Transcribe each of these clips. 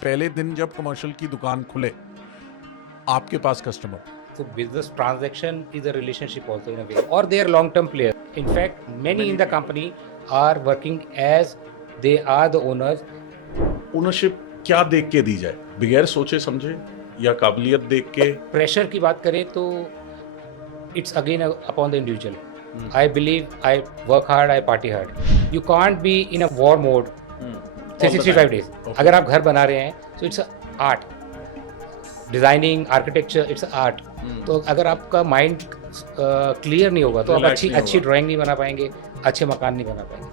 पहले दिन जब कमर्शियल की दुकान खुले आपके पास customer. So business transaction is a relationship also in a way, or they are long-term players. In fact, many in the company are working as they are the owners. Ownership क्या देख के दी जाए, बगैर सोचे समझे या काबिलियत देख के? प्रेशर की बात करें तो it's again upon the individual. I believe I work hard, I party hard. You can't be in a war mode 365 days. अगर आप घर बना रहे हैं तो it's art, designing, architecture, it's art. तो अगर आपका माइंड क्लियर नहीं होगा तो आप अच्छी ड्राइंग नहीं बना पाएंगे, अच्छे मकान नहीं बना पाएंगे.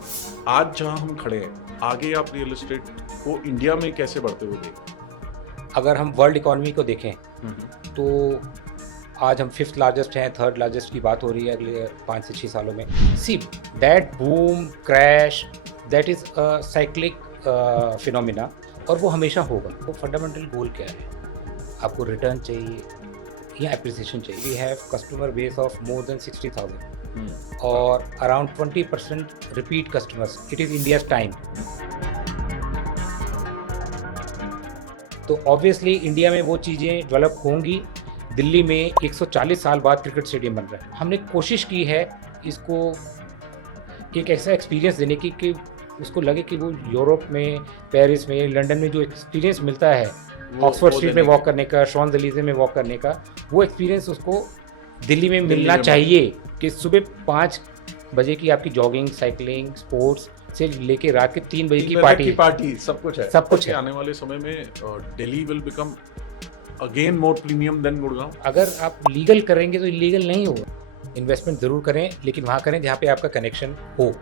आज जहां हम खड़े हैं, आगे आप रियल एस्टेट को इंडिया में कैसे बढ़ते हुए देखें? अगर हम वर्ल्ड इकोनॉमी को देखें तो आज हम 5th लार्जेस्ट हैं, 3rd लार्जेस्ट की बात हो रही है अगले 5 से 6 सालों में. See that boom crash, that is a cyclic phenomena, और वो हमेशा होगा. तो फंडामेंटल गोल क्या है? आपको रिटर्न चाहिए या एप्रिसिएशन चाहिए? We have customer base of more than 60,000 और around 20% repeat customers. It is India's time. तो ऑब्वियसली इंडिया में वो चीज़ें डेवलप होंगी. दिल्ली में 140 साल बाद क्रिकेट स्टेडियम बन रहा है. हमने कोशिश की है इसको एक ऐसा एक्सपीरियंस देने की कि उसको लगे कि वो यूरोप में, पेरिस में, लंदन में जो एक्सपीरियंस मिलता है ऑक्सफोर्ड स्ट्रीट में वॉक करने का, शॉन्ज़-एलीज़े में वॉक करने का, वो एक्सपीरियंस उसको दिल्ली में मिलना चाहिए. कि सुबह 5 बजे की आपकी जॉगिंग, साइकिलिंग, स्पोर्ट्स से लेके रात के 3 बजे की पार्टी सब कुछ है. सब कुछ है. आने वाले समय में Delhi will become again more premium than Gurgaon. अगर आप लीगल करेंगे तो इलीगल नहीं होगा. इन्वेस्टमेंट ज़रूर करें, लेकिन वहाँ करें जहाँ पे आपका कनेक्शन हो,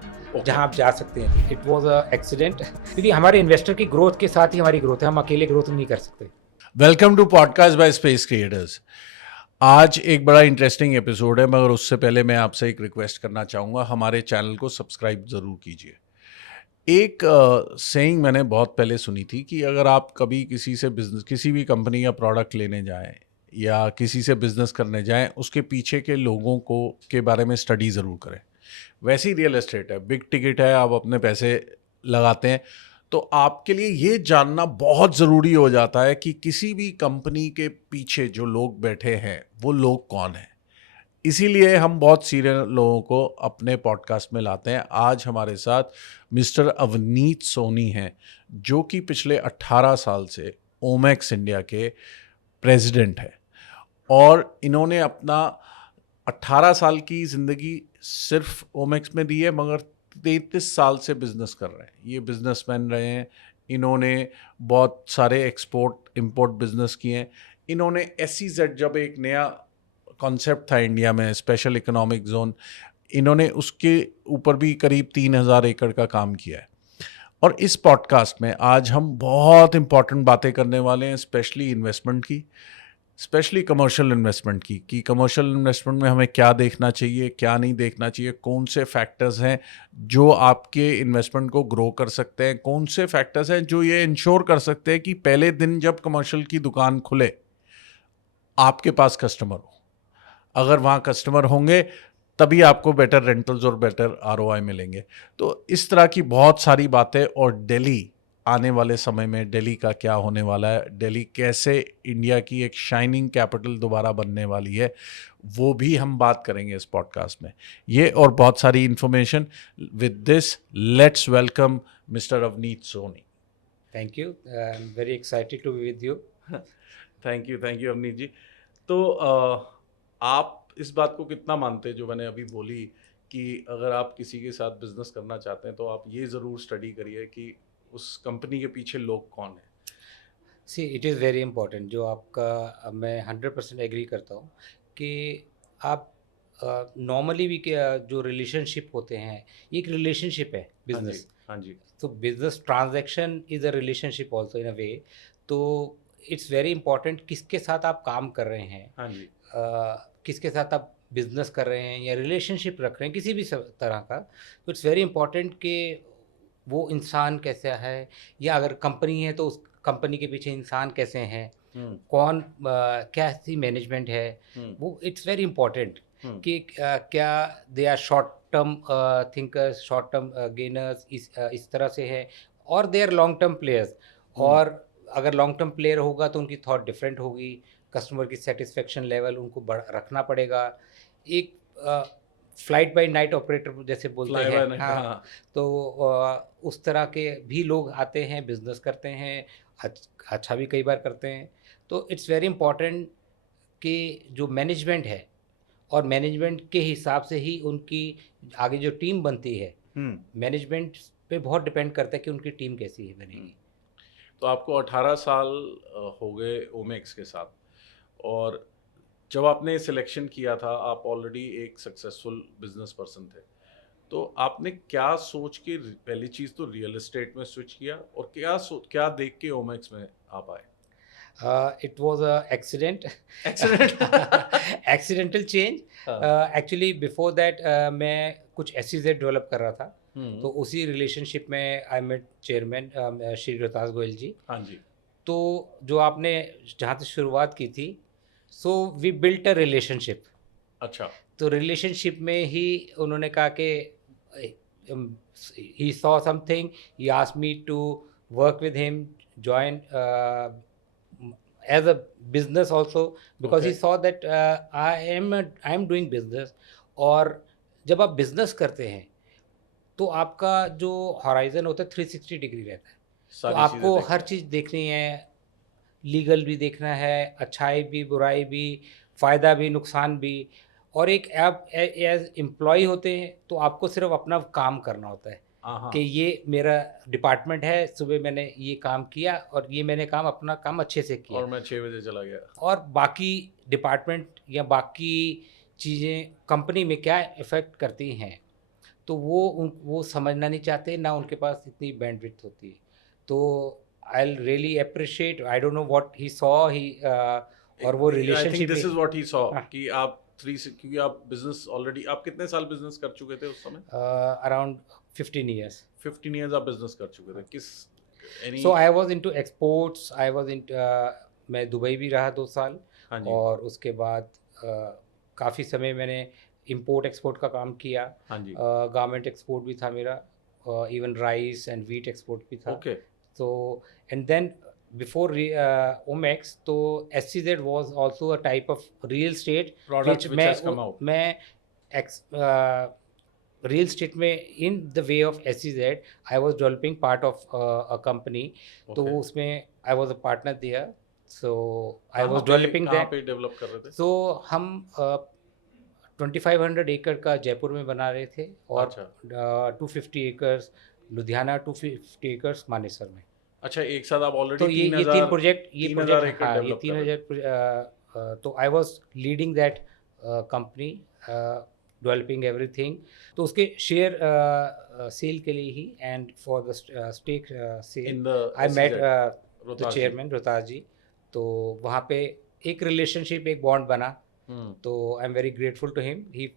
जहाँ आप जा सकते हैं. इट वॉज अ एक्सीडेंट, क्योंकि हमारे इन्वेस्टर की ग्रोथ के साथ ही हमारी ग्रोथ है. हम अकेले ग्रोथ नहीं कर सकते. Welcome to podcast by space creators. आज एक बड़ा इंटरेस्टिंग एपिसोड है, मगर उससे पहले मैं आपसे एक रिक्वेस्ट करना चाहूँगा, हमारे चैनल को सब्सक्राइब ज़रूर कीजिए. एक सेइंग मैंने बहुत पहले सुनी थी कि अगर आप कभी किसी से बिजनेस, किसी भी कंपनी या प्रोडक्ट लेने जाएं या किसी से बिजनेस करने जाएं, उसके पीछे के लोगों को के बारे में स्टडी ज़रूर करें. वैसे ही रियल एस्टेट है, बिग टिकट है, आप अपने पैसे लगाते हैं, तो आपके लिए ये जानना बहुत ज़रूरी हो जाता है कि किसी भी कंपनी के पीछे जो लोग बैठे हैं वो लोग कौन हैं. इसीलिए हम बहुत सीनियर लोगों को अपने पॉडकास्ट में लाते हैं. आज हमारे साथ मिस्टर अवनीत सोनी हैं, जो कि पिछले 18 साल से ओमेक्स इंडिया के प्रेसिडेंट हैं, और इन्होंने अपना 18 साल की ज़िंदगी सिर्फ ओमेक्स में दी है, मगर 33 साल से बिज़नेस कर रहे हैं. ये बिजनेसमैन रहे हैं. इन्होंने बहुत सारे एक्सपोर्ट इंपोर्ट बिजनेस किए हैं. इन्होंने SEZ, जब एक नया कॉन्सेप्ट था इंडिया में, स्पेशल इकोनॉमिक जोन, इन्होंने उसके ऊपर भी करीब 3,000 एकड़ का काम किया है. और इस पॉडकास्ट में आज हम बहुत इंपॉर्टेंट बातें करने वाले हैं, स्पेशली इन्वेस्टमेंट की, स्पेशली कमर्शियल इन्वेस्टमेंट की, कि कमर्शियल इन्वेस्टमेंट में हमें क्या देखना चाहिए, क्या नहीं देखना चाहिए, कौन से फैक्टर्स हैं जो आपके इन्वेस्टमेंट को ग्रो कर सकते हैं, कौन से फैक्टर्स हैं जो ये इंश्योर कर सकते हैं कि पहले दिन जब कमर्शियल की दुकान खुले आपके पास कस्टमर हो. अगर वहाँ कस्टमर होंगे तभी आपको बेटर रेंटल्स और बेटर ROI मिलेंगे. तो इस तरह की बहुत सारी बातें, और दिल्ली आने वाले समय में दिल्ली का क्या होने वाला है, दिल्ली कैसे इंडिया की एक शाइनिंग कैपिटल दोबारा बनने वाली है, वो भी हम बात करेंगे इस पॉडकास्ट में. ये और बहुत सारी information. With this let's welcome mister Avneet Soni. Thank you. I am very excited to be with you. Thank you Avneet ji. तो आप इस बात को कितना मानते हैं जो मैंने अभी बोली, कि अगर आप किसी के साथ बिजनेस करना चाहते हैं तो आप ये ज़रूर स्टडी करिए कि उस कंपनी के पीछे लोग कौन हैं. See it is very important. जो आपका, मैं 100% एग्री करता हूँ कि आप नॉर्मली भी क्या जो रिलेशनशिप होते हैं, ये एक रिलेशनशिप है बिजनेस. हाँ जी. तो business transaction is a relationship also in a way. तो इट्स वेरी इंपॉर्टेंट किसके साथ आप काम कर रहे हैं. हाँ जी. किसके साथ आप बिजनेस कर रहे हैं या रिलेशनशिप रख रहे हैं किसी भी तरह का. तो इट्स वेरी इंपॉर्टेंट कि वो इंसान कैसा है, या अगर कंपनी है तो उस कंपनी के पीछे इंसान कैसे हैं, कौन, कैसी मैनेजमेंट है, वो इट्स वेरी इंपॉर्टेंट. कि क्या they are short term thinkers, short term gainers, इस तरह से है, और they are long term players, और अगर लॉन्ग टर्म प्लेयर होगा तो उनकी थॉट डिफरेंट होगी, कस्टमर की सेटिस्फेक्शन लेवल उनको रखना पड़ेगा। एक फ्लाइट बाय नाइट ऑपरेटर जैसे बोलते फ्लाई हैं, बाय नाइट, हाँ, हाँ। तो उस तरह के भी लोग आते हैं, बिजनेस करते हैं, अच्छा भी कई बार करते हैं। तो इट्स वेरी इंपॉर्टेंट कि जो मैनेजमेंट है, और मैनेजमेंट के हिसाब से ही उनकी आगे जो टीम बनती है, मैनेजमेंट पे बहुत डिपेंड करता है कि उनकी टीम कैसी है बनेगी। तो आपको 18 साल हो गए ओमेक्स के साथ, और जब आपने सिलेक्शन किया था आप ऑलरेडी एक सक्सेसफुल बिजनेस पर्सन थे, तो आपने क्या सोच के पहली चीज़ तो रियल एस्टेट में स्विच किया, और क्या देख के ओमेक्स में आप आए? It was a accident. Accident. Accidental change. हाँ। Actually before that मैं कुछ SEZ डेवलप कर रहा था, तो उसी रिलेशनशिप में I met chairman Shri Rohtas Goyal ji. हाँ जी। तो जो आपने जहाँ से शुरुआत की थी, so we built a relationship. अच्छा। तो रिलेशनशिप में ही उन्होंने कहा कि he saw something, he asked me to work with him, join as a business also, because he Okay. saw that I am doing business। और जब आप बिजनेस करते हैं तो आपका जो हॉराइजन होता है 360 डिग्री रहता है। तो सारी चीज़ें आपको देखते हर हैं। चीज़ देखनी है, लीगल भी देखना है, अच्छाई भी, बुराई भी, फ़ायदा भी, नुकसान भी। और एक आप एज एम्प्लॉय होते हैं तो आपको सिर्फ अपना काम करना होता है हाँ, कि हाँ। ये मेरा डिपार्टमेंट है, सुबह मैंने ये काम किया और ये मैंने काम अपना काम अच्छे से किया। और मैं 6 बजे चला गया। और बाकी डिपार्टमेंट या बाकी चीज़ें कंपनी में क्या इफ़ेक्ट करती हैं, तो वो समझना नहीं चाहते, ना उनके पास इतनी बैंडविड्थ होती है। तो I really appreciate, I don't know what he saw, he और वो आई थिंक रिलेशनशिप दिस में इज व्हाट ही सॉ, हाँ, कि आप क्योंकि आप बिजनेस ऑलरेडी, आप कितने साल बिजनेस कर चुके थे उस समय? Around 15 years. 15 इयर्स आप बिजनेस कर चुके थे। किस any? So I was into exports, I was in मैं दुबई भी रहा 2 साल, हाँ जी। और उसके बाद काफ़ी समय मैंने इंपोर्ट एक्सपोर्ट का काम किया। हाँ जी। गारमेंट एक्सपोर्ट भी था मेरा, even rice and wheat export भी था। ओके। तो एंड देन बिफोर ओमेक्स, तो SCZ was also a type of real estate, product which has come out. मैं रियल स्टेट में in the way of SCZ I was developing part of a company. तो okay. उसमें I was a partner there, so I कहाँ was पे developing कहाँ that. पे develop कर रहे थे? तो हम 2500 एकड़ का जयपुर में बना रहे थे, और अच्छा। 250 एकर्स लुधियाना, 250 एकर्स मानेसर में। अच्छा, एक साथ आप ऑलरेडी तो ये तीन प्रोजेक्ट, 3000 एकड़ हाँ, ये डेवलप कर 3 रहे थे। हज़ार। तो I was leading that company, developing everything. तो उसके शेयर सेल के लिए ही, and for the stake sale in the I met the Rohtas ji. Chairman Rohtas ji. तो वहाँ पे एक रिलेशनशिप, एक बॉन्ड बना। तो I am very grateful to him, he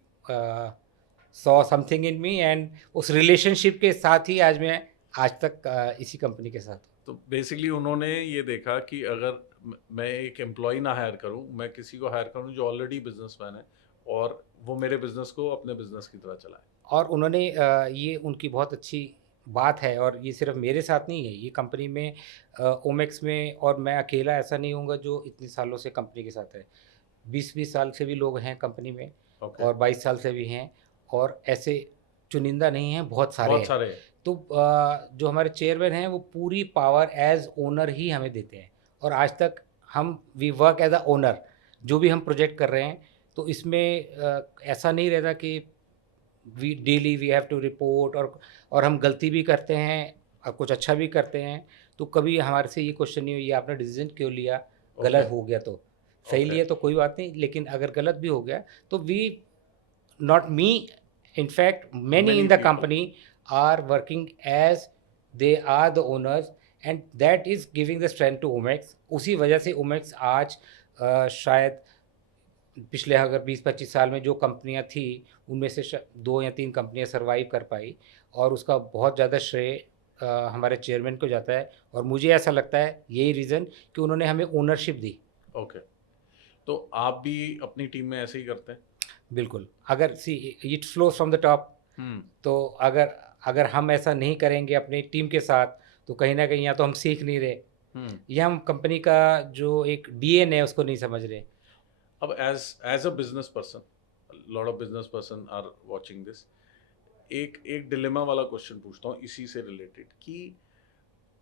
saw something in me, and उस रिलेशनशिप के साथ ही आज तक इसी कंपनी के साथ हूँ। तो बेसिकली उन्होंने ये देखा कि अगर मैं एक एम्प्लॉय ना हायर करूं, मैं किसी को हायर करूं जो ऑलरेडी बिजनेसमैन है, और वो मेरे बिजनेस को अपने बिजनेस की तरह चलाए। और उन्होंने ये उनकी बहुत अच्छी बात है, और ये सिर्फ मेरे साथ नहीं है, ये कंपनी में ओमेक्स में, और मैं अकेला ऐसा नहीं हूँगा जो इतने सालों से कंपनी के साथ है। 20-20 साल से भी लोग हैं कंपनी में, ओके। और 22 साल से भी हैं, और ऐसे चुनिंदा नहीं हैं, बहुत सारे बहुत हैं। सारे। तो जो हमारे चेयरमैन हैं वो पूरी पावर एज ओनर ही हमें देते हैं, और आज तक हम we work as a owner. जो भी हम प्रोजेक्ट कर रहे हैं, तो इसमें ऐसा नहीं रहता कि वी हैव टू रिपोर्ट, और हम गलती भी करते हैं और कुछ अच्छा भी करते हैं। तो कभी हमारे से ये क्वेश्चन नहीं हुई, ये आपने डिसीजन क्यों लिया, गलत Okay. हो गया तो सही Okay. लिया तो कोई बात नहीं, लेकिन अगर गलत भी हो गया तो we, not me, in fact many Many in the people. company are working as they are the owners, and that is giving the strength to Omex। उसी वजह से Omex आज शायद पिछले अगर 20-25 साल में जो कंपनियां थी, उनमें से 2 या 3 कंपनियां सर्वाइव कर पाई, और उसका बहुत ज़्यादा श्रेय हमारे चेयरमैन को जाता है। और मुझे ऐसा लगता है यही रीज़न कि उन्होंने हमें ओनरशिप दी। ओके। तो आप भी अपनी टीम में ऐसे ही करते हैं? बिल्कुल, अगर see it flows from the top, तो अगर हम ऐसा नहीं करेंगे अपनी टीम के साथ, तो कहीं ना कहीं या तो हम सीख नहीं रहे, ये हम कंपनी का जो एक डीएनए है उसको नहीं समझ रहे। अब as a business person, lot of business person are watching this, एक डिलेमा वाला क्वेश्चन पूछता हूँ इसी से रिलेटेड कि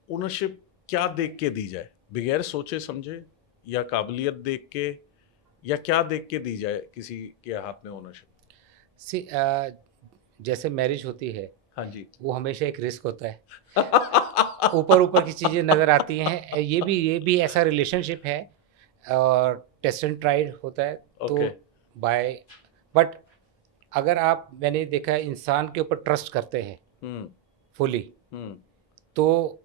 ओनरशिप क्या देख के दी जाए, बगैर सोचे समझे, या काबिलियत देख के, या क्या देख के दी जाए किसी के हाथ में ओनरशिप? सी जैसे मैरिज होती है हाँ जी। वो हमेशा एक रिस्क होता है। ऊपर ऊपर की चीज़ें नज़र आती हैं, ये भी ऐसा रिलेशनशिप है और टेस्ट एंड ट्राइड होता है। तो ओके। बाय बट अगर आप, मैंने देखा है, इंसान के ऊपर ट्रस्ट करते हैं हम्म फुली, हम्म तो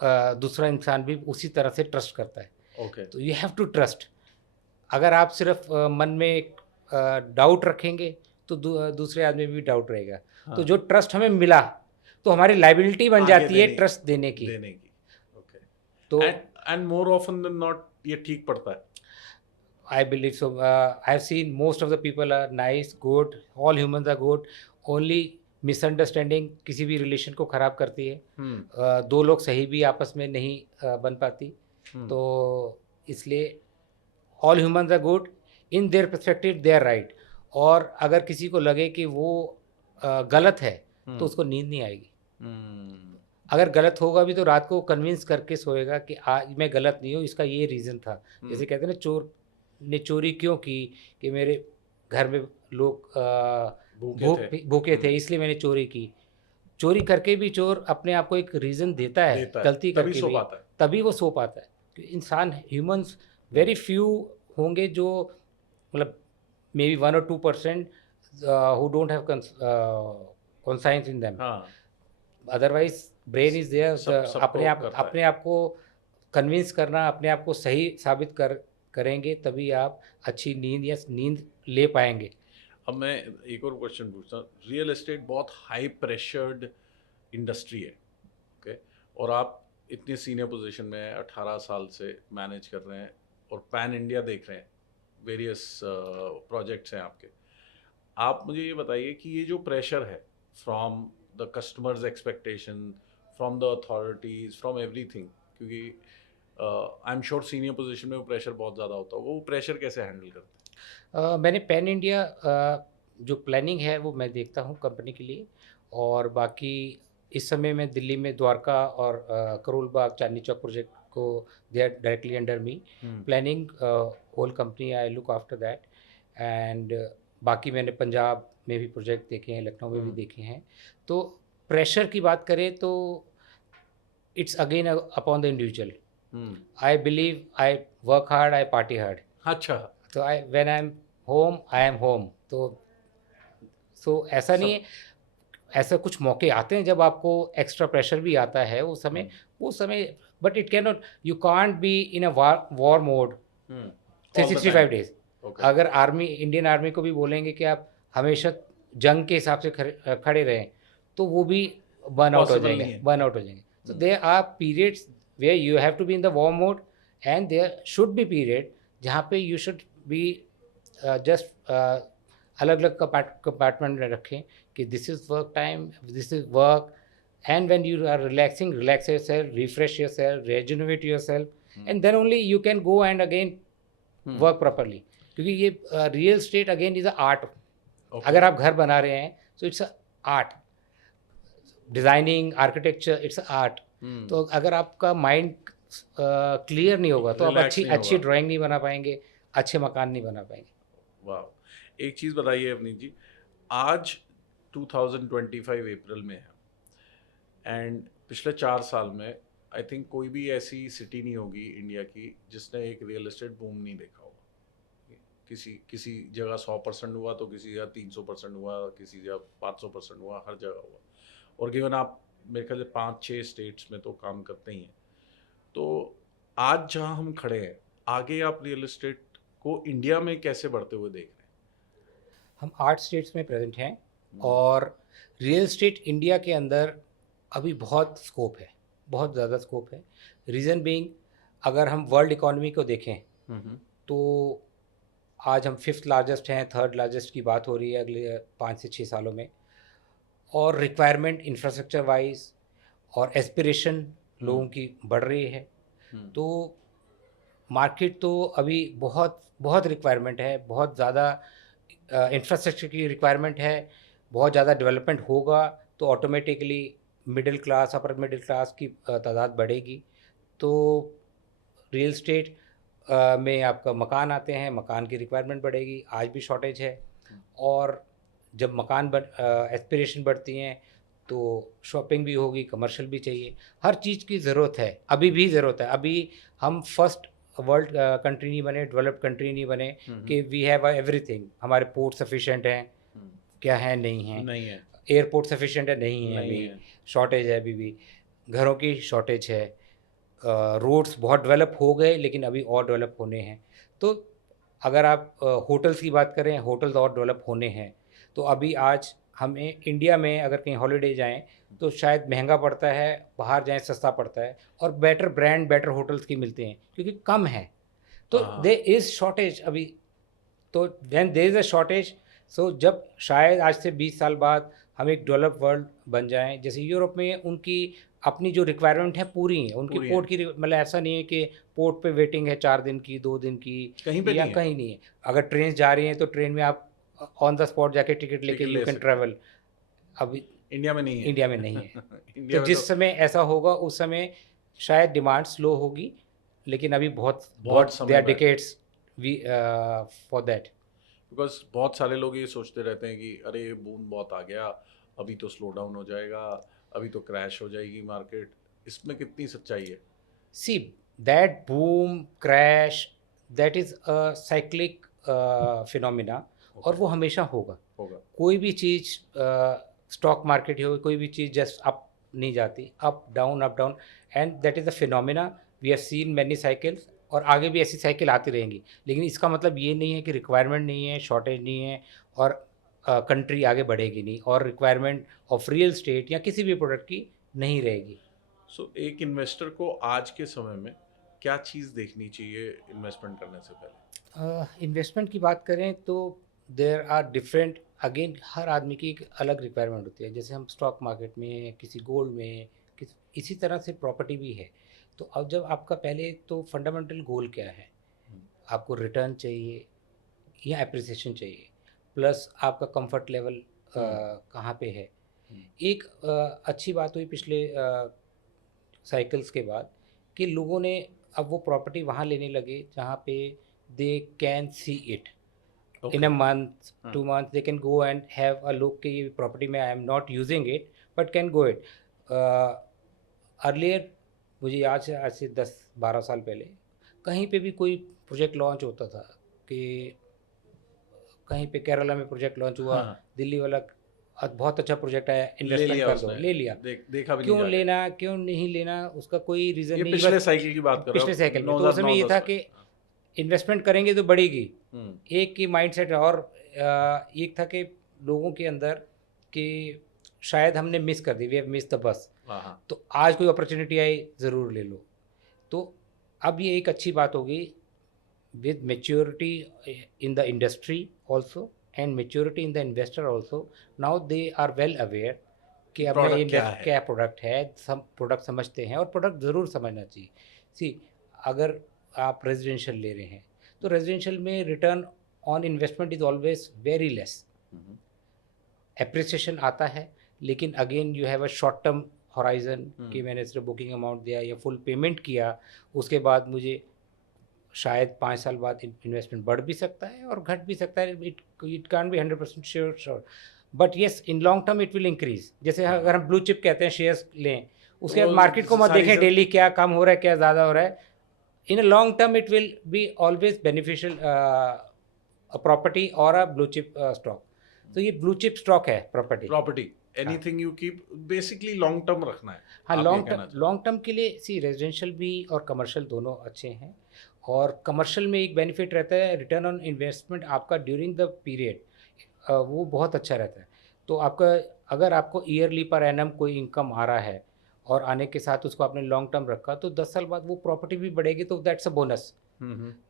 दूसरा इंसान भी उसी तरह से ट्रस्ट करता है। ओके। तो यू हैव टू ट्रस्ट। अगर आप सिर्फ मन में एक डाउट रखेंगे तो दूसरे आदमी में भी डाउट रहेगा। हाँ। तो जो ट्रस्ट हमें मिला तो हमारी लाइबिलिटी बन आगे जाती है देने ट्रस्ट देने की। ओके। तो and more often than not ये ठीक पड़ता है। I believe so. I have seen most of the people are nice, good. All humans are good. Only misunderstanding किसी भी रिलेशन को ख़राब करती है। दो लोग सही भी आपस में नहीं बन पाती। तो इसलिए all humans are good in their perspective, they are right. और अगर किसी को लगे कि वो गलत है तो उसको नींद नहीं आएगी। अगर गलत होगा भी तो रात को कन्विंस करके सोएगा कि आज मैं गलत नहीं हूँ, इसका ये रीज़न था। जैसे कहते हैं ना, चोर ने चोरी क्यों की, कि मेरे घर में लोग भूखे थे इसलिए मैंने चोरी की। चोरी करके भी चोर अपने आप को एक रीज़न देता है, गलती करके भी, तभी वो सो पाता है। क्योंकि इंसान, ह्यूमंस, वेरी फ्यू होंगे जो, मतलब may be 1 or 2% who don't have conscience in them. Otherwise brain is there. अपने आप को कन्विंस करना, अपने आप को सही साबित करेंगे तभी आप अच्छी नींद ले पाएंगे। अब मैं एक और क्वेश्चन पूछता हूँ। रियल एस्टेट बहुत हाई प्रेशर्ड इंडस्ट्री है, ओके, और आप इतने सीनियर पोजीशन में हैं, 18 साल से मैनेज कर रहे हैं और पैन इंडिया देख रहे हैं, वेरियस प्रोजेक्ट्स हैं आपके। आप मुझे ये बताइए कि ये जो प्रेशर है from the customers expectation, from the authorities, from everything, क्योंकि I am sure senior position में वो प्रेशर बहुत ज़्यादा होता है, वो प्रेशर कैसे हैंडल करते हैं? मैंने पैन इंडिया जो प्लानिंग है वो मैं देखता हूँ कंपनी के लिए। और बाकी इस समय मैं दिल्ली में द्वारका और करोल बाग चांदनी चौक प्रोजेक्ट को, they are directly under me planning whole company, I look after that. And बाकी मैंने पंजाब में भी प्रोजेक्ट देखे हैं, लखनऊ में भी देखे हैं। तो प्रेशर की बात करें तो it's again upon the individual. I believe I work hard, I party hard. अच्छा। तो when I am home, I am home. तो ऐसा नहीं है, ऐसे कुछ मौके आते हैं जब आपको एक्स्ट्रा प्रेशर भी आता है उस समय, but it can not, you can't be in a war mode 365 days. अगर इंडियन आर्मी को भी बोलेंगे कि आप हमेशा जंग के हिसाब से खड़े रहें तो वो भी बर्न आउट हो जाएंगे। So there are periods where you have to be in the war mode, and there should be period जहाँ पे you should be just अलग अलग कंपार्टमेंट में रखें कि this is work time, this is work, and when you are relaxing, relax yourself, refresh yourself, rejuvenate yourself, and then only you can go and again work properly. क्योंकि ये real estate again is a art. अगर आप घर बना रहे हैं तो it's a art, designing, architecture, it's art. तो अगर आपका माइंड क्लियर नहीं होगा तो आप अच्छी ड्राइंग नहीं बना पाएंगे, अच्छे मकान नहीं बना पाएंगे। वाह। एक चीज़ बताइए अवनीत जी, आज 2025 अप्रैल में है एंड पिछले 4 साल में आई थिंक कोई भी ऐसी सिटी नहीं होगी इंडिया की जिसने एक रियल एस्टेट बूम नहीं देखा होगा। किसी जगह 100% हुआ तो किसी जगह 300% हुआ, किसी जगह 500% हुआ, हर जगह हुआ। और गिवन आप मेरे ख्याल से 5-6 स्टेट्स में तो काम करते ही हैं, तो आज जहां हम खड़े हैं, आगे आप रियल एस्टेट को इंडिया में कैसे बढ़ते हुए देख रहे हैं? हम 8 स्टेट्स में प्रेजेंट हैं और रियल एस्टेट इंडिया के अंदर अभी बहुत स्कोप है, बहुत ज़्यादा स्कोप है। रीज़न बीइंग, अगर हम वर्ल्ड इकोनॉमी को देखें तो आज हम 5th लार्जेस्ट हैं, 3rd लार्जेस्ट की बात हो रही है अगले 5 से 6 सालों में। और रिक्वायरमेंट इंफ्रास्ट्रक्चर वाइज और एस्पिरेशन लोगों की बढ़ रही है। हम्म, तो मार्केट तो अभी बहुत बहुत रिक्वायरमेंट है, बहुत ज़्यादा इंफ्रास्ट्रक्चर की रिक्वायरमेंट है, बहुत ज़्यादा डेवलपमेंट होगा तो automatically middle class, upper middle class की तादाद बढ़ेगी। तो रियल स्टेट में आपका मकान आते हैं, मकान की रिक्वायरमेंट बढ़ेगी, आज भी शॉर्टेज है। और जब मकान एस्पिरेशन बढ़ती हैं तो शॉपिंग भी होगी, कमर्शियल भी चाहिए, हर चीज़ की ज़रूरत है, अभी भी ज़रूरत है। अभी हम फर्स्ट वर्ल्ड कंट्री नहीं बने, डेवलप्ड कंट्री नहीं बने कि वी हैव एवरीथिंग। हमारे पोर्ट सफिशेंट हैं, क्या है, नहीं है। नहीं है, एयरपोर्ट सफिशेंट है, नहीं है, नहीं अभी है। शॉर्टेज है, अभी भी घरों की शॉर्टेज है। रोड्स बहुत डेवलप हो गए लेकिन अभी और डेवलप होने हैं। तो अगर आप होटल्स की बात करें, होटल्स और डेवलप होने हैं। तो अभी आज हमें इंडिया में अगर कहीं हॉलीडे जाएं तो शायद महंगा पड़ता है, बाहर जाएं सस्ता पड़ता है, और बेटर ब्रांड, बेटर होटल्स की मिलते हैं क्योंकि कम है। तो हाँ। दे इज़ शॉर्टेज अभी। तो when there is a shortage, so जब शायद आज से 20 साल बाद हम एक डेवलप वर्ल्ड बन जाएं, जैसे यूरोप में उनकी अपनी जो रिक्वायरमेंट है पूरी है, उनकी पूरी पोर्ट की मतलब ऐसा नहीं है कि पोर्ट पे वेटिंग है 4 दिन की, 2 दिन की, कहीं पे या नहीं है, कहीं नहीं है। अगर ट्रेन जा रही हैं तो ट्रेन में आप ऑन द स्पॉट जाके टिकट लेके टिकट यू ले कैन सकते ट्रैवल। अभी इंडिया में नहीं है। इंडिया में नहीं है। तो इंडिया में तो जिस समय ऐसा होगा उस समय शायद डिमांड स्लो होगी, लेकिन अभी बहुत बहुत बहुत दे समय are back, decades we for that. Because बहुत सारे लोग ये सोचते रहते हैं कि अरे ये बूम बहुत आ गया, अभी तो स्लो डाउन हो जाएगा, अभी तो क्रैश हो जाएगी मार्केट। इसमें कितनी सच्चाई है? See, that boom, crash, that is a cyclic phenomena, और वो हमेशा होगा। होगा। कोई भी चीज़, स्टॉक मार्केट हो, कोई भी चीज़ जस्ट अप नहीं जाती, up down, and that is a phenomena. We have seen many cycles, और आगे भी ऐसी साइकिल आती रहेंगी। लेकिन इसका मतलब ये नहीं है कि रिक्वायरमेंट नहीं है, शॉर्टेज नहीं है, और कंट्री आगे बढ़ेगी नहीं, और रिक्वायरमेंट ऑफ रियल स्टेट या किसी भी प्रोडक्ट की नहीं रहेगी। सो एक इन्वेस्टर को आज के समय में क्या चीज़ देखनी चाहिए इन्वेस्टमेंट करने से पहले? इन्वेस्टमेंट की बात करें तो देर आर डिफरेंट, अगेन हर आदमी की एक अलग रिक्वायरमेंट होती है। जैसे हम स्टॉक मार्केट में, किसी गोल्ड में, इसी तरह से प्रॉपर्टी भी है। तो अब जब आपका पहले तो फंडामेंटल गोल क्या है, आपको रिटर्न चाहिए या एप्रिसिएशन चाहिए, प्लस आपका कंफर्ट लेवल कहाँ पे है। एक अच्छी बात हुई पिछले साइकिल्स के बाद कि लोगों ने अब वो प्रॉपर्टी वहाँ लेने लगे जहाँ पे they can see it in a month, 2 months, they can go and have a look कि ये प्रॉपर्टी में I am not using it but can go it. Earlier मुझे याद है, आज से 10-12 साल पहले कहीं पे भी कोई प्रोजेक्ट लॉन्च होता था कि कहीं पे केरला में प्रोजेक्ट लॉन्च हुआ, हाँ। दिल्ली वाला बहुत अच्छा प्रोजेक्ट आया, ले इन्वेस्टमेंट लिया कर दो, उसने, ले लिया। देखा भी नहीं क्यों जाके। लेना, क्यों नहीं लेना, उसका कोई रीज़न ये नहीं। पिछले बस साइकिल की बात कर रहा पिछले हूँ, साइकिल में तो 2009 उस समय ये 10 था में। कि इन्वेस्टमेंट करेंगे तो बढ़ेगी, हम्म, एक की माइंडसेट। और एक था कि लोगों के अंदर कि शायद हमने मिस कर दी, we have miss the bus, हाँ हाँ, तो आज कोई अपॉर्चुनिटी आई ज़रूर ले लो। तो अब ये एक अच्छी बात होगी with maturity in the industry also and maturity in the investor also. Now they are well aware कि अब मैं प्रोडक्ट क्या इन्वेस्ट है। क्या प्रोडक्ट है, सब प्रोडक्ट समझते हैं, और प्रोडक्ट ज़रूर समझना चाहिए। सी, अगर आप रेजिडेंशियल ले रहे हैं तो रेजिडेंशियल में return on investment is always very less. Hmm, appreciation आता है, लेकिन again you have a short term horizon कि मैंने सिर्फ बुकिंग अमाउंट दिया या फुल पेमेंट किया, उसके बाद मुझे शायद 5 साल बाद इन्वेस्टमेंट बढ़ भी सकता है और घट भी सकता है। It can be 100% sure, but yes in long term it will increase. जैसे अगर हम ब्लू चिप कहते हैं, शेयर्स लें, उसके बाद मार्केट को मत देखें डेली क्या कम हो रहा है क्या ज़्यादा हो रहा है। In a long term it will be always beneficial a property और अ ब्लू चिप स्टॉक। तो ये ब्लू चिप स्टॉक है property. Anything you keep, basically long term रखना है। हाँ, आप ये कहना लॉन्ग टर्म के लिए सी रेजिडेंशियल भी और कमर्शियल दोनों अच्छे हैं। और कमर्शियल में एक बेनिफिट रहता है, रिटर्न ऑन इन्वेस्टमेंट आपका ड्यूरिंग द पीरियड वो बहुत अच्छा रहता है। तो आपका अगर आपको ईयरली पर एनम कोई इनकम आ रहा है और आने के साथ उसको आपने लॉन्ग टर्म रखा, तो 10 साल बाद वो प्रॉपर्टी भी बढ़ेगी, तो दैट्स अ बोनस।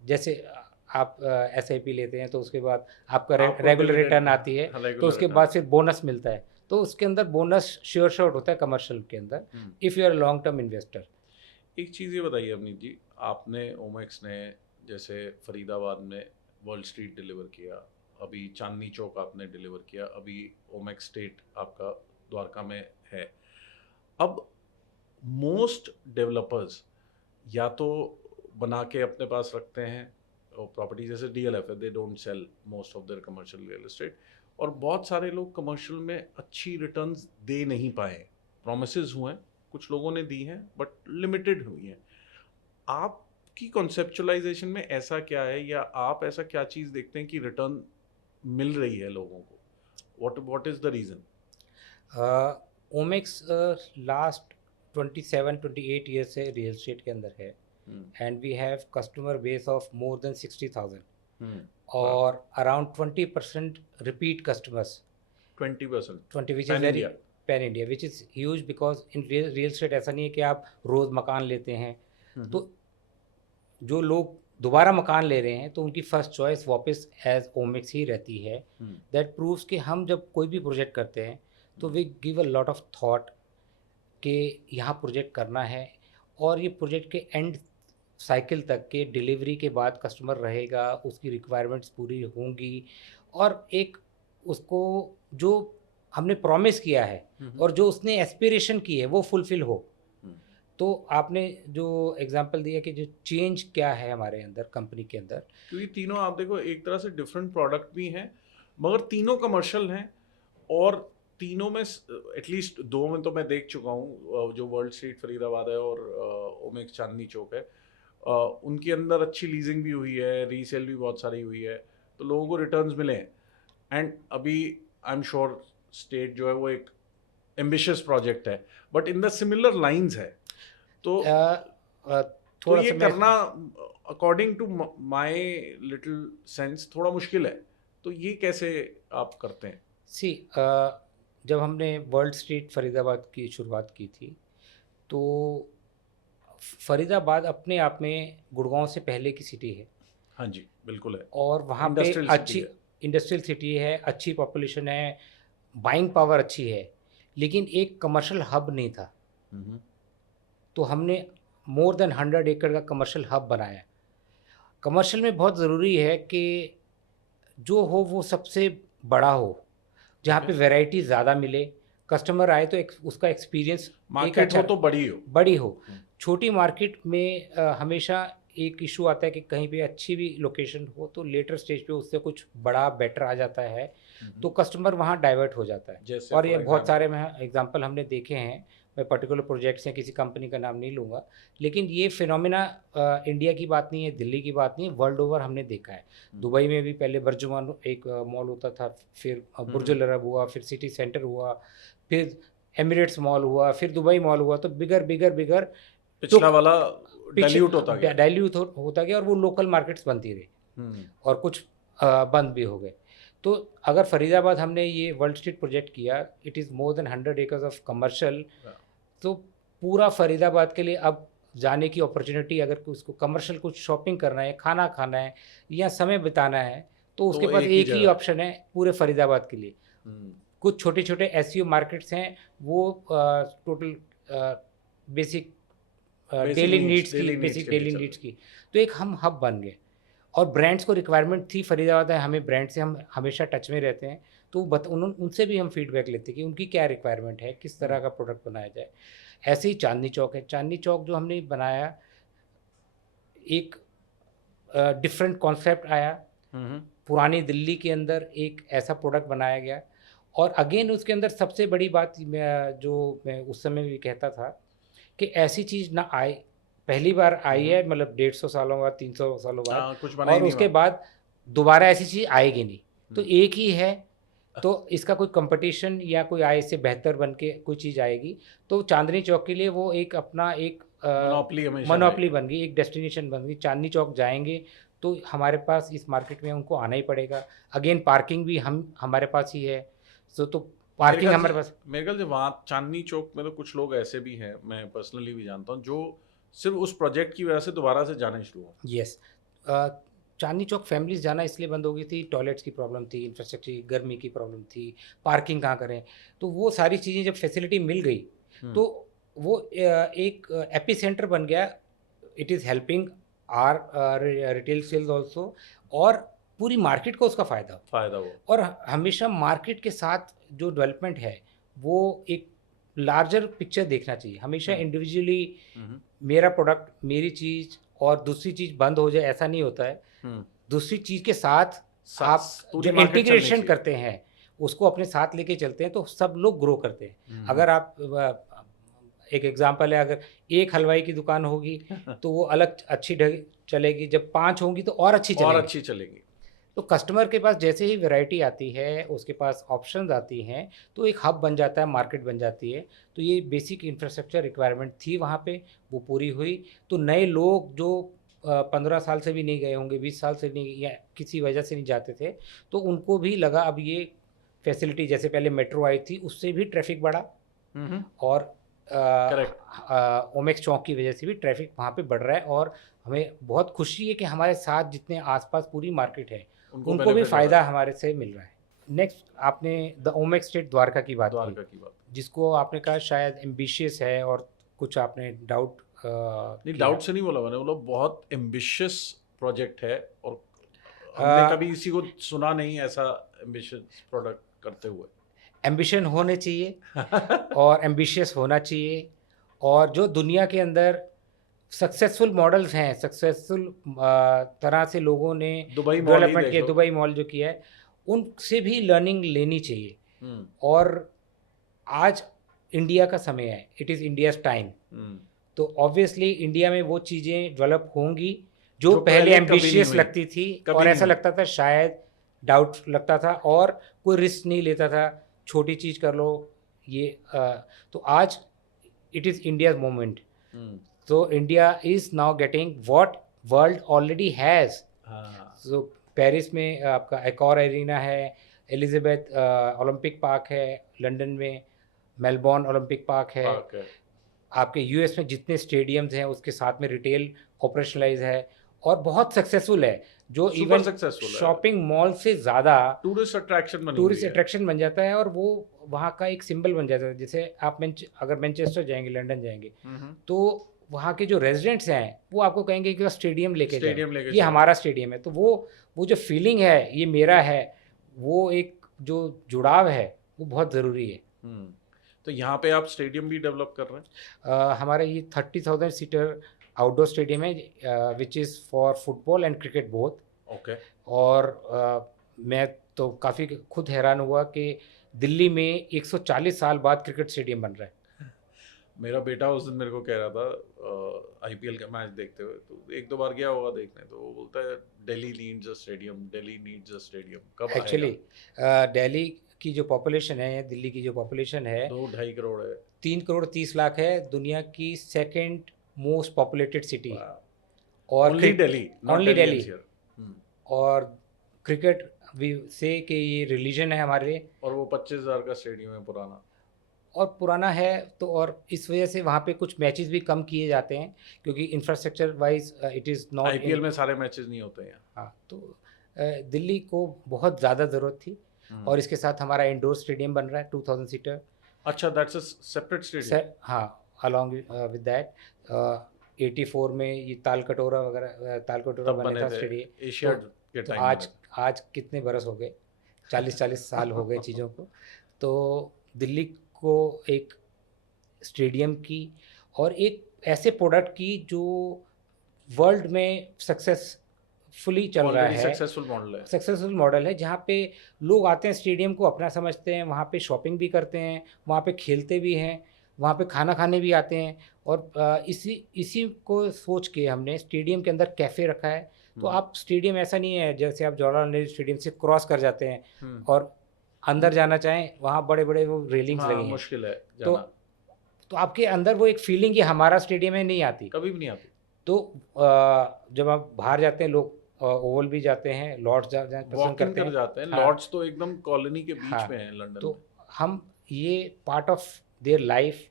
जैसे आप SIP लेते हैं तो उसके बाद आपका आपको रेगुलर dividend, रिटर्न आती है, हाँ, तो regular उसके return। बाद फिर बोनस मिलता है। तो उसके अंदर बोनस श्योर शॉर्ट होता है कमर्शियल के अंदर, if you are long term investor. एक चीज़ ये बताइए अवनीत जी, आपने ओमेक्स ने जैसे फरीदाबाद में वर्ल्ड स्ट्रीट डिलीवर किया, अभी चांदनी चौक आपने डिलीवर किया, अभी ओमेक्स स्टेट आपका द्वारका में है। अब मोस्ट डेवलपर्स या तो बना के अपने पास रखते हैं प्रॉपर्टी, जैसे डीएलएफ है, they don't sell most of their commercial real estate, और बहुत सारे लोग कमर्शियल में अच्छी रिटर्न्स दे नहीं पाए। प्रोमिसेस हुए, कुछ लोगों ने दी हैं बट लिमिटेड हुई हैं। आपकी कॉन्सेप्चुअलाइजेशन में ऐसा क्या है, या आप ऐसा क्या चीज़ देखते हैं कि रिटर्न मिल रही है लोगों को? What is the reason? Omaxe last 27-28 years से रियल एस्टेट के अंदर है, and we have customer base of more than 60,000 और around 20% repeat customers, 20%? 20 which is Pan very India? Pan India, which is huge, because in real estate ऐसा नहीं है कि आप रोज़ मकान लेते हैं, तो जो लोग दोबारा मकान ले रहे हैं तो उनकी फर्स्ट चॉइस वापस एज ओमेक्स ही रहती है। दैट प्रूव्स कि हम जब कोई भी प्रोजेक्ट करते हैं तो we give a lot of thought कि यहाँ प्रोजेक्ट करना है, और ये प्रोजेक्ट के एंड साइकिल तक के डिलीवरी के बाद कस्टमर रहेगा, उसकी रिक्वायरमेंट्स पूरी होंगी, और एक उसको जो हमने प्रॉमिस किया है और जो उसने एस्पिरेशन की है वो फुलफिल हो। तो आपने जो एग्जांपल दिया कि जो चेंज क्या है हमारे अंदर कंपनी के अंदर, क्योंकि तीनों आप देखो एक तरह से डिफरेंट प्रोडक्ट भी हैं, मगर तीनों कमर्शियल हैं, और तीनों में एटलीस्ट दो में तो मैं देख चुका हूँ, जो वर्ल्ड स्ट्रीट फरीदाबाद है और ओमेक्स चांदनी चौक है, उनके अंदर अच्छी लीजिंग भी हुई है, रीसेल भी बहुत सारी हुई है, तो लोगों को रिटर्न्स मिले हैं। एंड अभी आई एम श्योर स्टेट जो है वो एक एम्बिशियस प्रोजेक्ट है, but in the similar lines है, तो तो थोड़ा ये सा मैं करना according to my little sense थोड़ा मुश्किल है। तो ये कैसे आप करते हैं? सी जब हमने वर्ल्ड स्ट्रीट फरीदाबाद की शुरुआत की थी, तो फरीदाबाद अपने आप में गुड़गांव से पहले की सिटी है, हाँ जी, बिल्कुल है। और वहाँ पे इंडस्ट्रियल सिटी अच्छी है। इंडस्ट्रियल सिटी है, अच्छी पॉपुलेशन है, बाइंग पावर अच्छी है, लेकिन एक कमर्शियल हब नहीं था। तो हमने मोर देन 100 एकड़ का कमर्शियल हब बनाया। कमर्शियल में बहुत ज़रूरी है कि जो हो वो सबसे बड़ा हो, जहाँ पे वैरायटी ज़्यादा मिले, कस्टमर आए तो उसका एक्सपीरियंस मार्केट हो तो बड़ी हो। हम्म। छोटी मार्केट में हमेशा एक इशू आता है कि कहीं पे अच्छी भी लोकेशन हो तो लेटर स्टेज पे उससे कुछ बड़ा बेटर आ जाता है, तो कस्टमर वहाँ डाइवर्ट हो जाता है। जैसे और for ये बहुत example? सारे एग्जांपल हमने देखे हैं। मैं पर्टिकुलर प्रोजेक्ट्स हैं, किसी कंपनी का नाम नहीं लूँगा, लेकिन ये फिनोमिना इंडिया की बात नहीं है, दिल्ली की बात नहीं है, वर्ल्ड ओवर हमने देखा है। दुबई में भी पहले बर्जुमान एक मॉल होता था, फिर बुर्ज अल अरब हुआ, फिर सिटी सेंटर हुआ, फिर एमिरेट्स मॉल हुआ, फिर दुबई मॉल हुआ, तो बिगर बिगर बिगर पिछला वाला डाइल्यूट होता गया। डाइल्यूट होता गया, और वो लोकल मार्केट्स बनती रही, और कुछ बंद भी हो गए। तो अगर फरीदाबाद हमने ये वर्ल्ड स्ट्रीट प्रोजेक्ट किया, it is more than 100 acres of commercial, तो पूरा फरीदाबाद के लिए अब जाने की अपॉर्चुनिटी, अगर उसको कमर्शियल कुछ शॉपिंग करना है, खाना खाना है या समय बिताना है, तो उसके पास एक ही ऑप्शन है पूरे फरीदाबाद के लिए। कुछ छोटे छोटे एसईओ मार्केट्स हैं, वो टोटल बेसिक डेली नीड्स की, तो एक हम हब बन गए। और ब्रांड्स को रिक्वायरमेंट थी, फरीदाबाद है, हमें ब्रांड से हम हमेशा टच में रहते हैं, तो उनसे भी हम फीडबैक लेते हैं कि उनकी क्या रिक्वायरमेंट है, किस तरह का प्रोडक्ट बनाया जाए। ऐसे ही चांदनी चौक है। चांदनी चौक जो हमने बनाया, एक डिफरेंट कॉन्सेप्ट आया, पुरानी दिल्ली के अंदर एक ऐसा प्रोडक्ट बनाया गया, और अगेन उसके अंदर सबसे बड़ी बात जो मैं उस समय भी कहता था कि ऐसी चीज़ ना आए, पहली बार आई है, मतलब 150 सालों बाद, 300 सालों बाद, कुछ और उसके बाद दोबारा ऐसी चीज़ आएगी नहीं। तो एक ही है, तो इसका कोई कंपटीशन या कोई आए इससे बेहतर बन के कोई चीज़ आएगी, तो चांदनी चौक के लिए वो एक अपना एक मोनोपली बन गई, एक डेस्टिनेशन बन गई। चांदनी चौक जाएंगे तो हमारे पास इस मार्केट में उनको आना ही पड़ेगा। अगेन पार्किंग भी हमारे पास ही है, तो पार्किंग हमारे पास। मेरे ख्याल से वहाँ चांदनी चौक में तो कुछ लोग ऐसे भी हैं, मैं पर्सनली भी जानता हूँ, जो सिर्फ उस प्रोजेक्ट की वजह से दोबारा से जाना शुरू हुआ। यस, चांदनी चौक फैमिलीज जाना इसलिए बंद हो गई थी, टॉयलेट्स की प्रॉब्लम थी, इंफ्रास्ट्रक्चर की, गर्मी की प्रॉब्लम थी, पार्किंग कहाँ करें, तो वो सारी चीज़ें जब फैसिलिटी मिल गई तो वो एक एपी सेंटर बन गया। It is helping our retail sales also, और पूरी मार्केट को उसका फ़ायदा हो। फायदा हुआ। और हमेशा मार्केट के साथ जो डेवलपमेंट है वो एक लार्जर पिक्चर देखना चाहिए। हमेशा इंडिविजुअली हम्म, मेरा प्रोडक्ट, मेरी चीज़ और दूसरी चीज़ बंद हो जाए, ऐसा नहीं होता है। हम्म, दूसरी चीज़ के साथ आप पूरी जो मार्केट चलनी इंटीग्रेशन चाहिए। करते हैं उसको अपने साथ लेके चलते हैं तो सब लोग ग्रो करते हैं। अगर आप एक एग्जांपल है, अगर एक हलवाई की दुकान होगी तो वो अलग अच्छी चलेगी, जब 5 होंगी तो और अच्छी और चलेगी। अच्छी चलेगी। तो कस्टमर के पास जैसे ही वैरायटी आती है, उसके पास ऑप्शंस आती हैं, तो एक हब बन जाता है, मार्केट बन जाती है। तो ये बेसिक इंफ्रास्ट्रक्चर रिक्वायरमेंट थी वहाँ पे, वो पूरी हुई। तो नए लोग जो 15 साल से भी नहीं गए होंगे, 20 साल से नहीं, या किसी वजह से नहीं जाते थे, तो उनको भी लगा अब ये फैसिलिटी, जैसे पहले मेट्रो आई थी उससे भी ट्रैफिक बढ़ा, हम्म, और ओमेक्स चौक की वजह से भी ट्रैफिक वहाँ पे बढ़ रहा है। और हमें बहुत खुशी है कि हमारे साथ जितने आसपास पूरी मार्केट है उनको उनको भी benefit हो रहा फ़ायदा है। हमारे से मिल रहा है। नेक्स्ट, आपने द ओमेक्स स्टेट द्वारका की बात द्वारका की, की बात। जिसको आपने कहा शायद एम्बिशियस है, और कुछ आपने डाउट नहीं, किया। डाउट से नहीं बोला मैंने, बोला बहुत एम्बिशियस प्रोजेक्ट है, और हमने कभी इसी को सुना नहीं ऐसा एम्बिशियस प्रोडक्ट करते हुए। एम्बिशन होने चाहिए और एम्बिशियस होना चाहिए, और जो दुनिया के अंदर सक्सेसफुल मॉडल्स हैं, सक्सेसफुल तरह से लोगों ने दुबई मॉल ही डेवलपमेंट देख किया, लो। दुबई मॉल जो किया है, उनसे भी लर्निंग लेनी चाहिए। हम्म, और आज इंडिया का समय है, इट इज़ इंडियाज़ टाइम। हम्म, तो ऑब्वियसली इंडिया में वो चीज़ें डेवलप होंगी जो जो पहले पहले कभी नहीं एम्बिशियस हुई। लगती थी, कभी और नहीं ऐसा हुई। लगता था शायद, डाउट लगता था, और कोई रिस्क नहीं लेता था, छोटी चीज़ कर लो ये। तो आज it is India's moment. Hmm, So India is now getting what world already has. हाँ, So पेरिस में आपका एक और एरिना है, एलिजाबेथ ओलंपिक पार्क है लंदन में, मेलबॉर्न ओलंपिक पार्क है, पार्क है। आपके यूएस में जितने स्टेडियम्स हैं उसके साथ में रिटेल ऑपरेशनलाइज है, और बहुत सक्सेसफुल है, जो सुपर इवन सक्सेसफुल है। शॉपिंग मॉल से ज़्यादा टूरिस्ट अट्रैक्शन बनी हुई टूरिस्ट है। अट्रैक्शन बन जाता है, और वो वहाँ का एक सिंबल बन जाता है। जैसे आप अगर मैनचेस्टर जाएंगे, लंदन जाएंगे, तो वहाँ के जो रेजिडेंट्स हैं वो आपको कहेंगे कि स्टेडियम लेके जाओ, स्टेडियम लेके ये चलो। हमारा स्टेडियम है। तो वो जो फीलिंग है, ये मेरा है, वो एक जो जुड़ाव है वो बहुत ज़रूरी है। तो यहाँ पे आप स्टेडियम भी डेवलप कर रहे हैं। हमारा ये 30,000 सीटर आउटडोर स्टेडियम है, which is for football and cricket both. Okay. और मैं तो काफ़ी खुद हैरान हुआ कि दिल्ली में 140 साल बाद क्रिकेट स्टेडियम बन रहा है। मेरा बेटा उस दिन मेरे को कह रहा था आईपीएल का मैच देखते हुए, तो एक दो बार गया होगा देखने, तो वो बोलता है Delhi needs a stadium, Delhi needs a stadium. कब एक्चुअली आएगा? दिल्ली की जो पॉपुलेशन है, दिल्ली की जो पॉपुलेशन है 2-2.5 करोड़ है। 3 करोड़ 30 लाख है, दुनिया की second most populated city. Wow. और Only Delhi, not only Delhians Delhi. here. और क्रिकेट भी से कि ये रिलीजन है हमारे लिए, और वो 25,000 का स्टेडियम है पुराना। और पुराना है, तो और इस वजह से वहाँ पे कुछ मैचेस भी कम किए जाते हैं, क्योंकि infrastructure wise it is not. IPL में सारे मैचेस नहीं होते हैं। हाँ, तो दिल्ली को बहुत ज़्यादा ज़रूरत थी, और इसके साथ हमारा इंडोर स्टेडियम बन रहा है 2000 सीटर। अच्छा, दैट्स अ सेपरेट स्टेडियम। हाँ, अलॉन्ग विद दैट 84 में ये ताल कटोरा वगैरह, ताल कटोरा तब बने बने था थे स्टेडियम। एशिया तो, के तो टाइम आज कितने बरस हो गए, 40 साल हो गए चीज़ों को। तो दिल्ली को एक स्टेडियम की और एक ऐसे प्रोडक्ट की जो वर्ल्ड में सक्सेसफुली चल रहा ऑलरेडी है, सक्सेसफुल मॉडल है। सक्सेसफुल मॉडल है, जहाँ पे लोग आते हैं, स्टेडियम को अपना समझते हैं, वहाँ पे शॉपिंग भी करते हैं, वहाँ पे खेलते भी हैं, वहाँ पे खाना खाने भी आते हैं। और इसी को सोच के हमने स्टेडियम के अंदर कैफ़े रखा है। तो आप स्टेडियम ऐसा नहीं है जैसे आप जवाहरलाल नेहरू स्टेडियम से क्रॉस कर जाते हैं और अंदर जाना चाहें, वहाँ बड़े बड़े वो रेलिंग्स लगी हैं, मुश्किल है तो जाना। तो आपके अंदर वो एक फीलिंग ये हमारा स्टेडियम है नहीं आती। कभी भी नहीं आती। तो जब आप बाहर जाते हैं, लोग ओवल भी जाते हैं, लॉर्ड्स जाना पसंद वॉकिंग करते कर हैं। जाते हैं। हाँ, लॉर्ड्स तो एकदम कॉलोनी के बीच हाँ, में है लंदन तो में। हम ये part of their life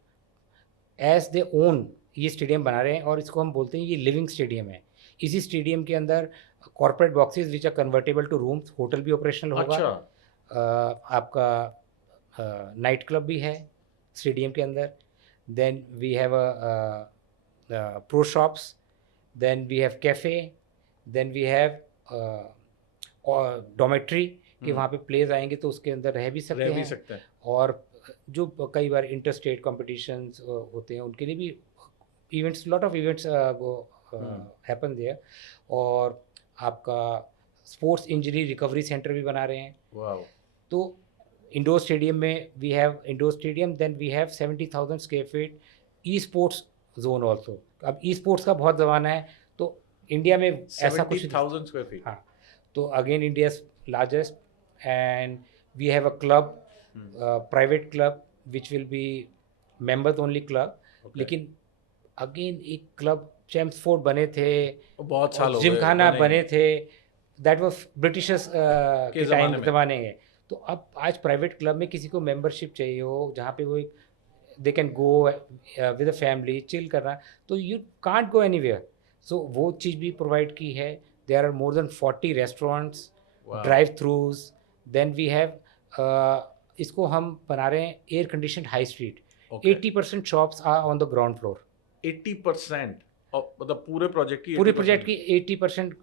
as they own ये स्टेडियम बना रहे हैं, और इसको हम बोलते हैं ये लिविंग स्टेडियम है। इसी स्टेडियम के अंदर corporate boxes which are convertible to rooms, hotel भी ऑपरेशनल होगा। अच्छा। आपका नाइट क्लब भी है स्टेडियम के अंदर। then we have a pro shops, then we have cafe, then we have dormitory कि वहाँ पे प्लेयर्स आएंगे तो उसके अंदर रह भी सकते हैं और जो कई बार इंटर स्टेट कॉम्पिटिशन्स होते हैं उनके लिए भी इवेंट्स, लॉट ऑफ इवेंट्स वो हैपन देयर। और आपका स्पोर्ट्स इंजरी रिकवरी सेंटर भी बना रहे हैं। वाओ। तो इंडोर स्टेडियम में we have indoor stadium, then we have 70,000 square feet e sports zone also. अब ई स्पोर्ट्स का बहुत ज़माना है तो इंडिया में ऐसा कुछ 70,000 स्क्वायर फीट। हाँ, तो again India largest and we have a club, private club which will be members only club. लेकिन अगेन एक क्लब चैम्प्सफोर्ड बने थे, बहुत साल हो गए, जिमखाना बने थे, दैट वाज ब्रिटिशर्स के टाइम ज़माने में। तो अब आज प्राइवेट क्लब में किसी को मेंबरशिप चाहिए हो जहाँ पे वो एक they can go with a family chill करना, तो you can't go anywhere. So वो चीज़ भी प्रोवाइड की है। There are more than 40 restaurants, drive throughs, then we have इसको हम बना रहे हैं air condition high street. 80% shops are on the ground floor. 80% मतलब पूरे प्रोजेक्ट की 80%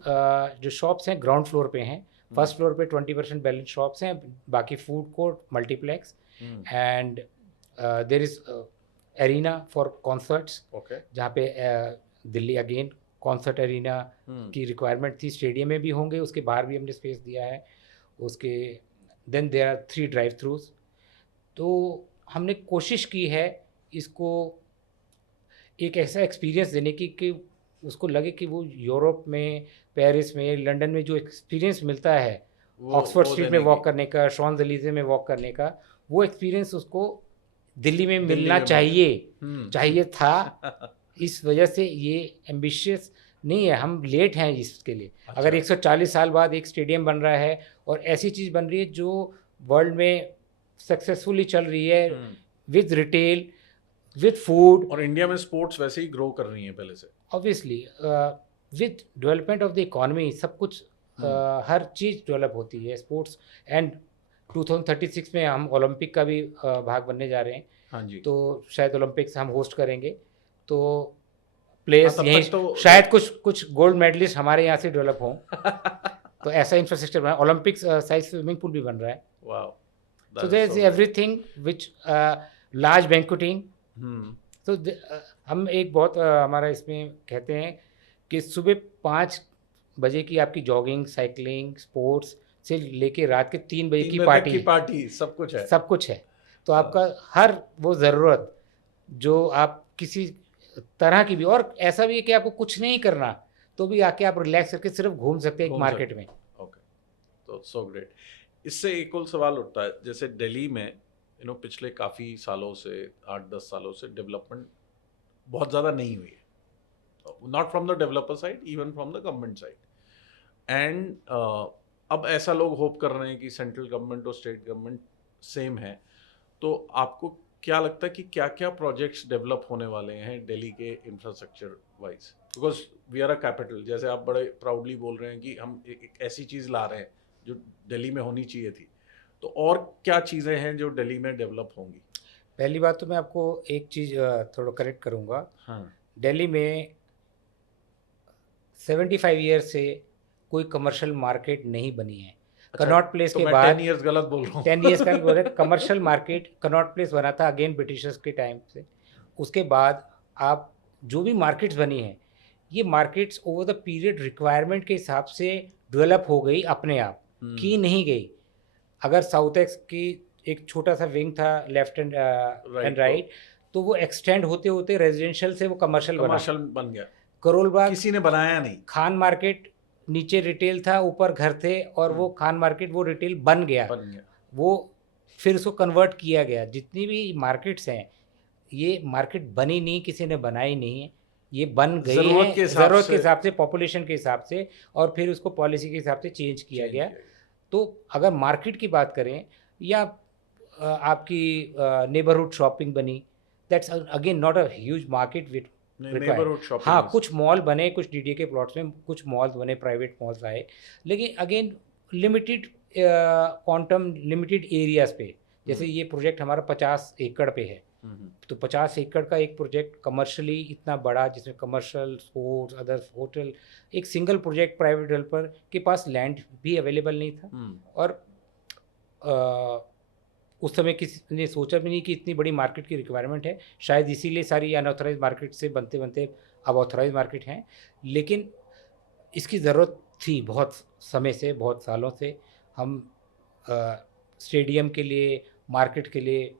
जो शॉप्स हैं ग्राउंड फ्लोर पे हैं। फर्स्ट फ्लोर पे 20% बैलेंस शॉप्स हैं, बाकी food court, multiplex and there is arena for concerts. जहाँ पे दिल्ली अगेन कॉन्सर्ट एरिना की रिक्वायरमेंट थी, स्टेडियम में भी होंगे, उसके बाहर भी हमने स्पेस दिया है उसके। Then there are 3 drive throughs. तो हमने कोशिश की है इसको एक ऐसा एक्सपीरियंस देने की कि उसको लगे कि वो यूरोप में, पेरिस में, लंदन में जो एक्सपीरियंस मिलता है ऑक्सफोर्ड स्ट्रीट में वॉक करने का, शॉन्स एलिजे में वॉक करने का, वो एक्सपीरियंस उसको दिल्ली में मिलना चाहिए था। इस वजह से ये एम्बिशियस नहीं है, हम लेट हैं इसके लिए। अच्छा। अगर 140 साल बाद एक स्टेडियम बन रहा है और ऐसी चीज़ बन रही है जो वर्ल्ड में सक्सेसफुली चल रही है विद रिटेल, विद फूड, और इंडिया में स्पोर्ट्स वैसे ही ग्रो कर रही है पहले से, obviously with development of the economy सब कुछ हर चीज़ डेवलप होती है स्पोर्ट्स। एंड 2036 में हम ओलंपिक का भी भाग बनने जा रहे हैं। हाँ जी। तो शायद ओलंपिक्स हम होस्ट करेंगे, तो प्लेयर्स यहीं तो शायद कुछ गोल्ड मेडलिस्ट हमारे यहाँ से डेवलप हों। तो ऐसा इंफ्रास्ट्रक्चर बना, ओलंपिक्स साइज स्विमिंग पूल भी बन रहा है। Wow. So there is everything which large banqueting. तो हम एक बहुत हमारा इसमें कहते हैं कि सुबह 5 बजे की आपकी जॉगिंग, साइकिलिंग, स्पोर्ट्स से लेके रात के 3 बजे की पार्टी सब कुछ है। तो आपका हर वो ज़रूरत जो आप किसी तरह की भी, और ऐसा भी है कि आपको कुछ नहीं करना तो भी आके आप रिलैक्स करके सिर्फ घूम सकते हैं एक मार्केट में। ओके, तो सो ग्रेट। इससे एक और सवाल उठता है, जैसे दिल्ली में पिछले काफ़ी सालों से 8-10 सालों से डेवलपमेंट बहुत ज़्यादा नहीं हुई है, not from the developer side, even from the government side. And अब ऐसा लोग होप कर रहे हैं कि सेंट्रल गवर्नमेंट और स्टेट गवर्नमेंट सेम है, तो आपको क्या लगता है कि क्या क्या प्रोजेक्ट्स डेवलप होने वाले हैं दिल्ली के infrastructure wise? Because we are a capital, जैसे आप बड़े प्राउडली बोल रहे हैं कि हम एक ऐसी चीज़ ला रहे हैं जो दिल्ली में होनी चाहिए थी, तो और क्या चीज़ें हैं जो दिल्ली में डेवलप होंगी? पहली बात तो मैं आपको एक चीज़ थोड़ा करेक्ट करूँगा। हाँ। दिल्ली में 75 ईयर से कोई कमर्शियल मार्केट नहीं बनी है। कनॉट प्लेस के बाद 10 इयर्स गलत बोल रहा हूँ। 10 इयर्स का बोल रहे, कमर्शियल मार्केट कनॉट प्लेस बना था अगेन ब्रिटिशर्स के टाइम से। उसके बाद आप जो भी मार्केट्स बनी हैं, ये markets over the period requirement के हिसाब से डेवलप हो गई अपने आप, की नहीं गई। अगर साउथ एक्स की एक छोटा सा विंग था लेफ्ट एंड राइट, तो वो एक्सटेंड होते होते रेजिडेंशियल से वो कमर्शियल बन गया। करोल बाग किसी ने बनाया नहीं। खान मार्केट नीचे रिटेल था, ऊपर घर थे, और वो खान मार्केट वो रिटेल बन गया। वो फिर उसको कन्वर्ट किया गया। जितनी भी मार्केट्स हैं, ये मार्केट बनी नहीं, किसी ने बनाई नहीं है, ये बन गई है ज़रूरत के हिसाब से, पॉपुलेशन के हिसाब से, और फिर उसको पॉलिसी के हिसाब से चेंज किया गया। तो अगर मार्केट की बात करें या आपकी नेबरहुड शॉपिंग बनी, that's again not a huge market with neighbourhood shopping. हाँ, कुछ मॉल बने, कुछ डीडीए के प्लॉट्स में कुछ मॉल्स बने, प्राइवेट मॉल्स आए, लेकिन again limited quantum, limited areas पे। जैसे ये प्रोजेक्ट हमारा 50 एकड़ पे है, तो 50 एकड़ का एक प्रोजेक्ट कमर्शियली इतना बड़ा, जिसमें कमर्शियल, स्पोर्ट्स, अदर होटल, एक सिंगल प्रोजेक्ट प्राइवेट डेवलपर के पास लैंड भी अवेलेबल नहीं था। और उस समय किसी ने सोचा भी नहीं कि इतनी बड़ी मार्केट की रिक्वायरमेंट है। शायद इसीलिए सारी अनऑथराइज मार्केट से बनते बनते अब ऑथराइज मार्केट हैं। लेकिन इसकी ज़रूरत थी बहुत समय से, बहुत सालों से। हम स्टेडियम के लिए, मार्केट के लिए,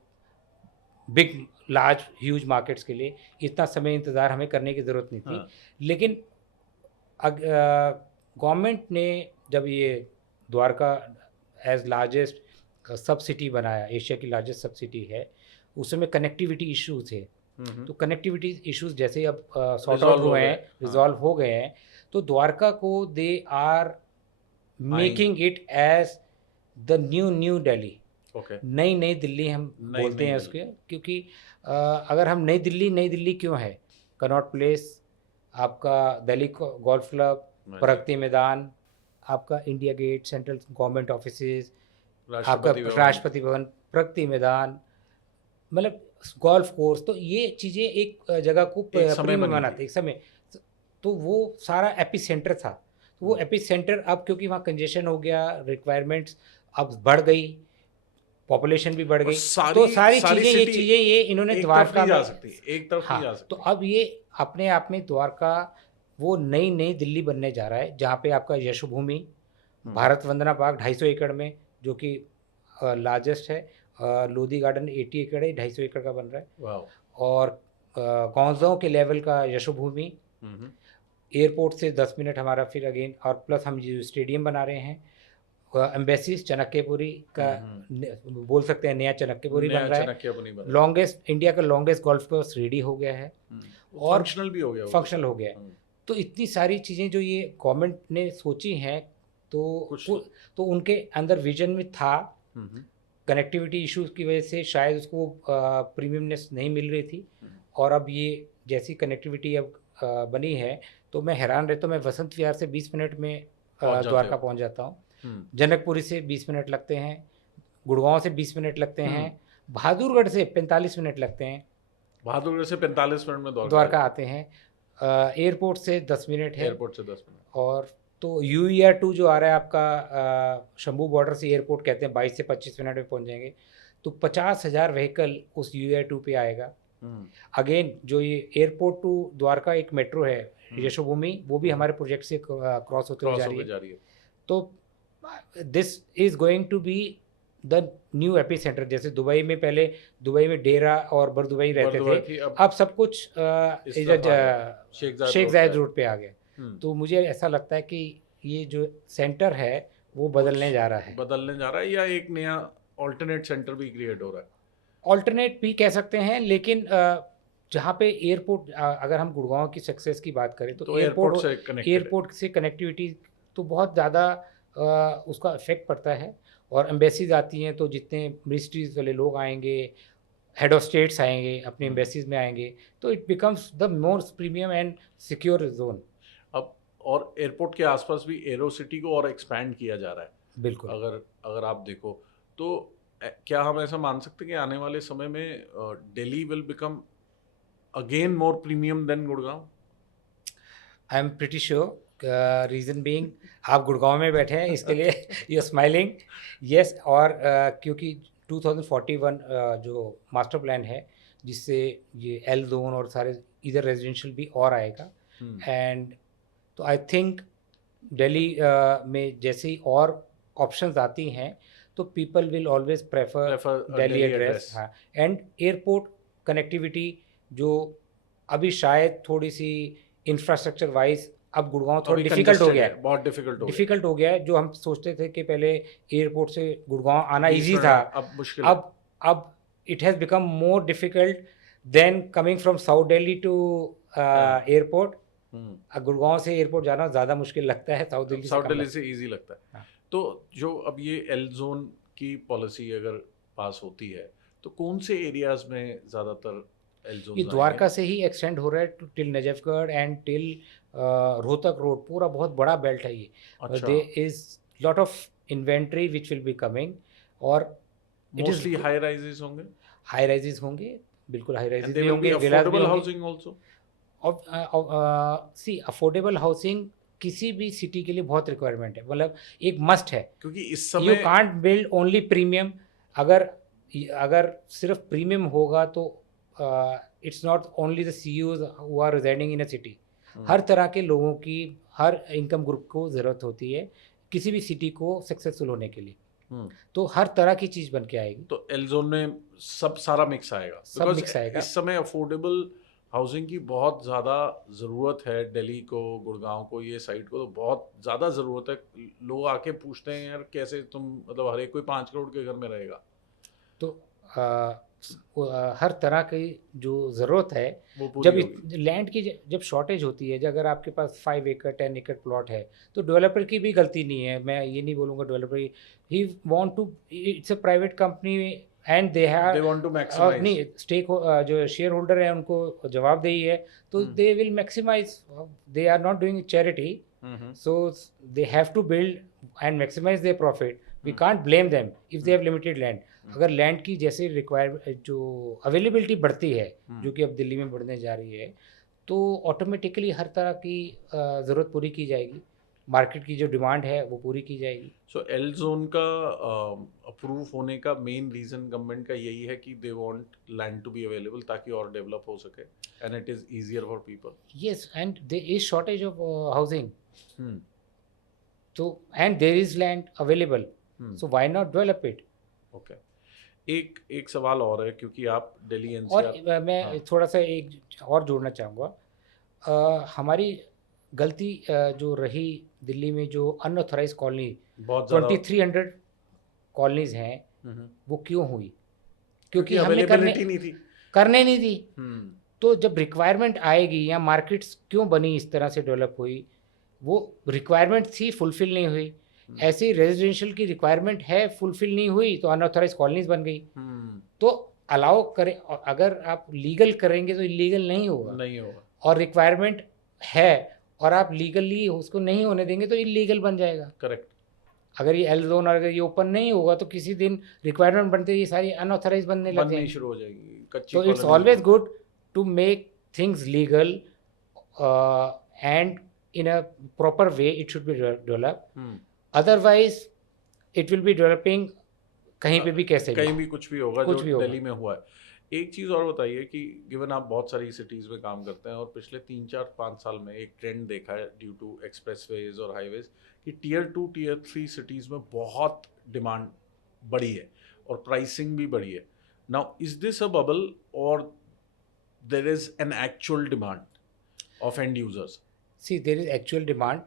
बिग लार्ज ह्यूज मार्केट्स के लिए इतना समय इंतज़ार हमें करने की ज़रूरत नहीं थी। हाँ। लेकिन गवर्नमेंट ने जब ये द्वारका एज लार्जेस्ट सब सिटी बनाया, एशिया की लार्जेस्ट सब सिटी है, उस समय कनेक्टिविटी इशू थे। तो कनेक्टिविटी इश्यूज जैसे अब सॉर्ट आउट हुए हैं, रिजॉल्व हो गए हैं, तो द्वारका को they are making it as the new Delhi. Nai Delhi हम बोलते हैं उसके, क्योंकि अगर हम नई दिल्ली क्यों है? कनॉट प्लेस, आपका दिल्ली गोल्फ क्लब, प्रगति मैदान, आपका India Gate, central government offices, आपका राष्ट्रपति भवन, प्रगति मैदान, मतलब गोल्फ कोर्स। तो ये चीज़ें एक जगह को प्रीमियम बनाते एक समय। तो वो सारा एपी सेंटर था। तो वो एपी सेंटर अब क्योंकि वहाँ कंजेशन हो गया, रिक्वायरमेंट्स अब बढ़ गई, पॉपुलेशन भी बढ़ गई, तो सारी चीज़ें ये इन्होंने द्वारका में एक तरफ नहीं जा सकती। तो अब ये अपने आप में द्वारका वो नई दिल्ली बनने जा रहा है, जहाँ पे आपका यशोभूमि, भारत वंदना पार्क 250 एकड़ में, जो कि लार्जेस्ट है, लोधी गार्डन 80 एकड़ है, 250 एकड़ का बन रहा है, और गांव के लेवल का यशोभूमि, एयरपोर्ट से 10 मिनट हमारा फिर अगेन, और प्लस हम जो स्टेडियम बना रहे हैं, एम्बेसीज चनक्केपुरी का बोल सकते हैं, नया चनक्केपुरी बन रहा है, लॉन्गेस्ट, इंडिया का लॉन्गेस्ट गोल्फ कोर्स रेडी हो गया है, और फंक्शनल भी हो गया, फंक्शनल हो गया है। तो इतनी सारी चीज़ें जो ये गवर्नमेंट ने सोची हैं, तो उनके अंदर विजन में था। कनेक्टिविटी इश्यूज की वजह से शायद उसको प्रीमियमनेस नहीं मिल रही थी, और अब ये जैसी कनेक्टिविटी अब बनी है, तो मैं हैरान रहता हूँ। मैं वसंत विहार से 20 मिनट में द्वारका पहुँच जाता हूँ, जनकपुरी से 20 मिनट लगते हैं, गुड़गांव से 20 मिनट लगते हैं, बहादुरगढ़ से 45 मिनट लगते हैं, बहादुरगढ़ से 45 मिनट में द्वारका आते हैं, एयरपोर्ट से 10 मिनट है, एयरपोर्ट से 10 मिनट, और तो UER 2 जो आ रहा है आपका, शंभू बॉर्डर से एयरपोर्ट कहते हैं, 22 से 25 मिनट में पहुंच जाएंगे। तो 50,000 व्हीकल उस UER 2 पे आएगा। अगेन जो ये एयरपोर्ट टू द्वारका एक मेट्रो है, यशोभूमि, वो भी हमारे प्रोजेक्ट से क्रॉस होते हुए जा रही है। तो this is going to be the new epicentre. जैसे दुबई में, पहले दुबई में डेरा और बरदुबई रहते थे, अब सब कुछ शेख जायद रोड पे आ गया। तो मुझे ऐसा लगता है कि ये जो सेंटर है वो बदलने जा रहा है, या एक नया ऑल्टरनेट सेंटर भी क्रिएट हो रहा है। ऑल्टरनेट भी कह सकते हैं, लेकिन जहाँ पे एयरपोर्ट, अगर हम गुड़गांव की सक्सेस की बात करें, तो एयरपोर्ट से कनेक्टिविटी तो बहुत ज़्यादा उसका इफेक्ट पड़ता है, और एम्बेसीज आती हैं, तो जितने मिनिस्ट्रीज वाले लोग आएंगे, हेड ऑफ स्टेट्स आएंगे, अपने एम्बेसीज में आएंगे, तो it becomes the most premium and secure zone. अब और एयरपोर्ट के आसपास भी एरो सिटी को और एक्सपैंड किया जा रहा है। बिल्कुल, अगर आप देखो तो क्या हम ऐसा मान सकते हैं कि आने वाले समय में Delhi will become again more premium than Gurgaon? I am pretty sure. Reason being, आप गुड़गांव में बैठे हैं, इसके लिए यू आर स्माइलिंग। यस, और क्योंकि 2041 जो मास्टर प्लान है, जिससे ये L जोन और सारे इधर रेजिडेंशियल भी और आएगा, एंड तो आई थिंक दिल्ली में जैसे ही और ऑप्शंस आती हैं, तो people will always prefer Delhi address. हाँ, एंड एयरपोर्ट कनेक्टिविटी जो अभी शायद थोड़ी सी इंफ्रास्ट्रक्चर वाइज अब गुड़गांव थोड़ा डिफिकल्ट हो गया है, बहुत डिफिकल्ट हो गया है। जो हम सोचते थे कि पहले एयरपोर्ट से गुड़गांव आना इजी था, अब मुश्किल, अब it has become more difficult than coming from South Delhi to airport. Gurgaon से एयरपोर्ट जाना ज़्यादा मुश्किल लगता है, साउथ दिल्ली से ईजी लगता है। हाँ। तो जो अब ये L जोन की पॉलिसी अगर पास होती है, तो कौन से एरियाज में ज़्यादातर L जोन? ये द्वारका से ही एक्सटेंड हो रहा है to till Najafgarh and till Rohtak road, पूरा बहुत बड़ा बेल्ट है ये। There is lot of inventory which will be coming, और मोस्टली हाई राइजेस होंगे, हाई राइजेस होंगे, बिल्कुल हाई राइजेस And भी there will be होंगे, विलास भी affordable होंगे। housing also. और सी अफोर्डेबल हाउसिंग किसी भी सिटी के लिए बहुत रिक्वायरमेंट है, मतलब एक मस्ट है। क्योंकि इस यू समय कांट बिल्ड ओनली प्रीमियम। अगर अगर सिर्फ प्रीमियम होगा तो it's not only the CEOs who are residing in a city. हर तरह के लोगों की, हर इनकम ग्रुप को ज़रूरत होती है किसी भी सिटी को सक्सेसफुल होने के लिए। तो हर तरह की चीज़ बन के आएगी, तो एल जोन में सब सारा मिक्स आएगा, सब बिकॉज मिक्स आएगा। इस समय अफोर्डेबल हाउसिंग की बहुत ज़्यादा ज़रूरत है। दिल्ली को, गुड़गांव को, ये साइड को तो बहुत ज़्यादा ज़रूरत है। लोग आके पूछते हैं यार कैसे तुम, मतलब हर एक कोई 5 करोड़ के घर में रहेगा। तो हर तरह की जो ज़रूरत है, वो पूरी जब होगी। लैंड की जब शॉर्टेज होती है, जब अगर आपके पास 5 एकड़ 10 एकड़ प्लॉट है, तो डेवलपर की भी गलती नहीं है। मैं ये नहीं बोलूँगा developer he want to, it's a private company and they they have want to maximise. नहीं, स्टेक जो शेयर होल्डर है उनको जवाबदेही है, तो they will maximise. They are not doing charity, so they have to build and maximize their profit. We can't blame them if they have limited land. अगर land की जैसे रिक्वायर जो अवेलेबिलिटी बढ़ती है, जो कि अब दिल्ली में बढ़ने जा रही है, तो ऑटोमेटिकली हर तरह की ज़रूरत पूरी की जाएगी। मार्केट की जो डिमांड है वो पूरी की जाएगी। सो एल जोन का अप्रूव होने का मेन रीजन गवर्नमेंट का यही है कि they want land to be available ताकि और डेवलप हो सके and it is easier for people. Yes, and there is shortage of housing. So and there is land available. So why not develop it? Okay, एक सवाल और है, क्योंकि आप दिल्ली और एनसीआर। मैं हाँ। थोड़ा सा एक और जोड़ना चाहूँगा। हमारी गलती जो रही दिल्ली में, जो अनऑथराइज कॉलोनी बहुत ज़्यादा 2300 कॉलोनीज हैं, वो क्यों हुई? क्योंकि हमने अवेलेबिलिटी नहीं थी। करने नहीं दी। तो जब रिक्वायरमेंट आएगी, या मार्केट्स क्यों बनी, इस तरह से डेवलप हुई, वो रिक्वायरमेंट थी, फुलफिल नहीं हुई। ऐसे ही रेजिडेंशियल की रिक्वायरमेंट है, फुलफिल नहीं हुई, तो अनऑथराइज कॉलोनीज बन गई। तो अलाउ करें, और अगर आप लीगल करेंगे तो इलीगल नहीं होगा। नहीं होगा। और रिक्वायरमेंट है और आप लीगली उसको नहीं होने देंगे तो इलीगल बन जाएगा। करेक्ट। अगर ये एल जोन, अगर ये ओपन नहीं होगा तो किसी दिन रिक्वायरमेंट बनते ये सारी अनऑथराइज बनने लग बननी जाएंगी। शुरू हो जाएगी कच्ची तो इट्स colonies ऑलवेज में। Good to make things legal and in a proper way it should be developed. Otherwise it will be developing कहीं पे भी, कैसे भी, कहीं भी कुछ भी होगा कुछ जो भी होगा। दिल्ली में हुआ है। एक चीज़ और बताइए कि गिवन आप बहुत सारी सिटीज़ में काम करते हैं और पिछले 3-4-5 साल में एक ट्रेंड देखा है ड्यू टू एक्सप्रेसवेज और हाईवेज कि टियर 2 टियर 3 सिटीज़ में बहुत डिमांड बढ़ी है और प्राइसिंग भी बढ़ी है। Now is this a bubble और there is an actual demand of end users? See there is actual demand,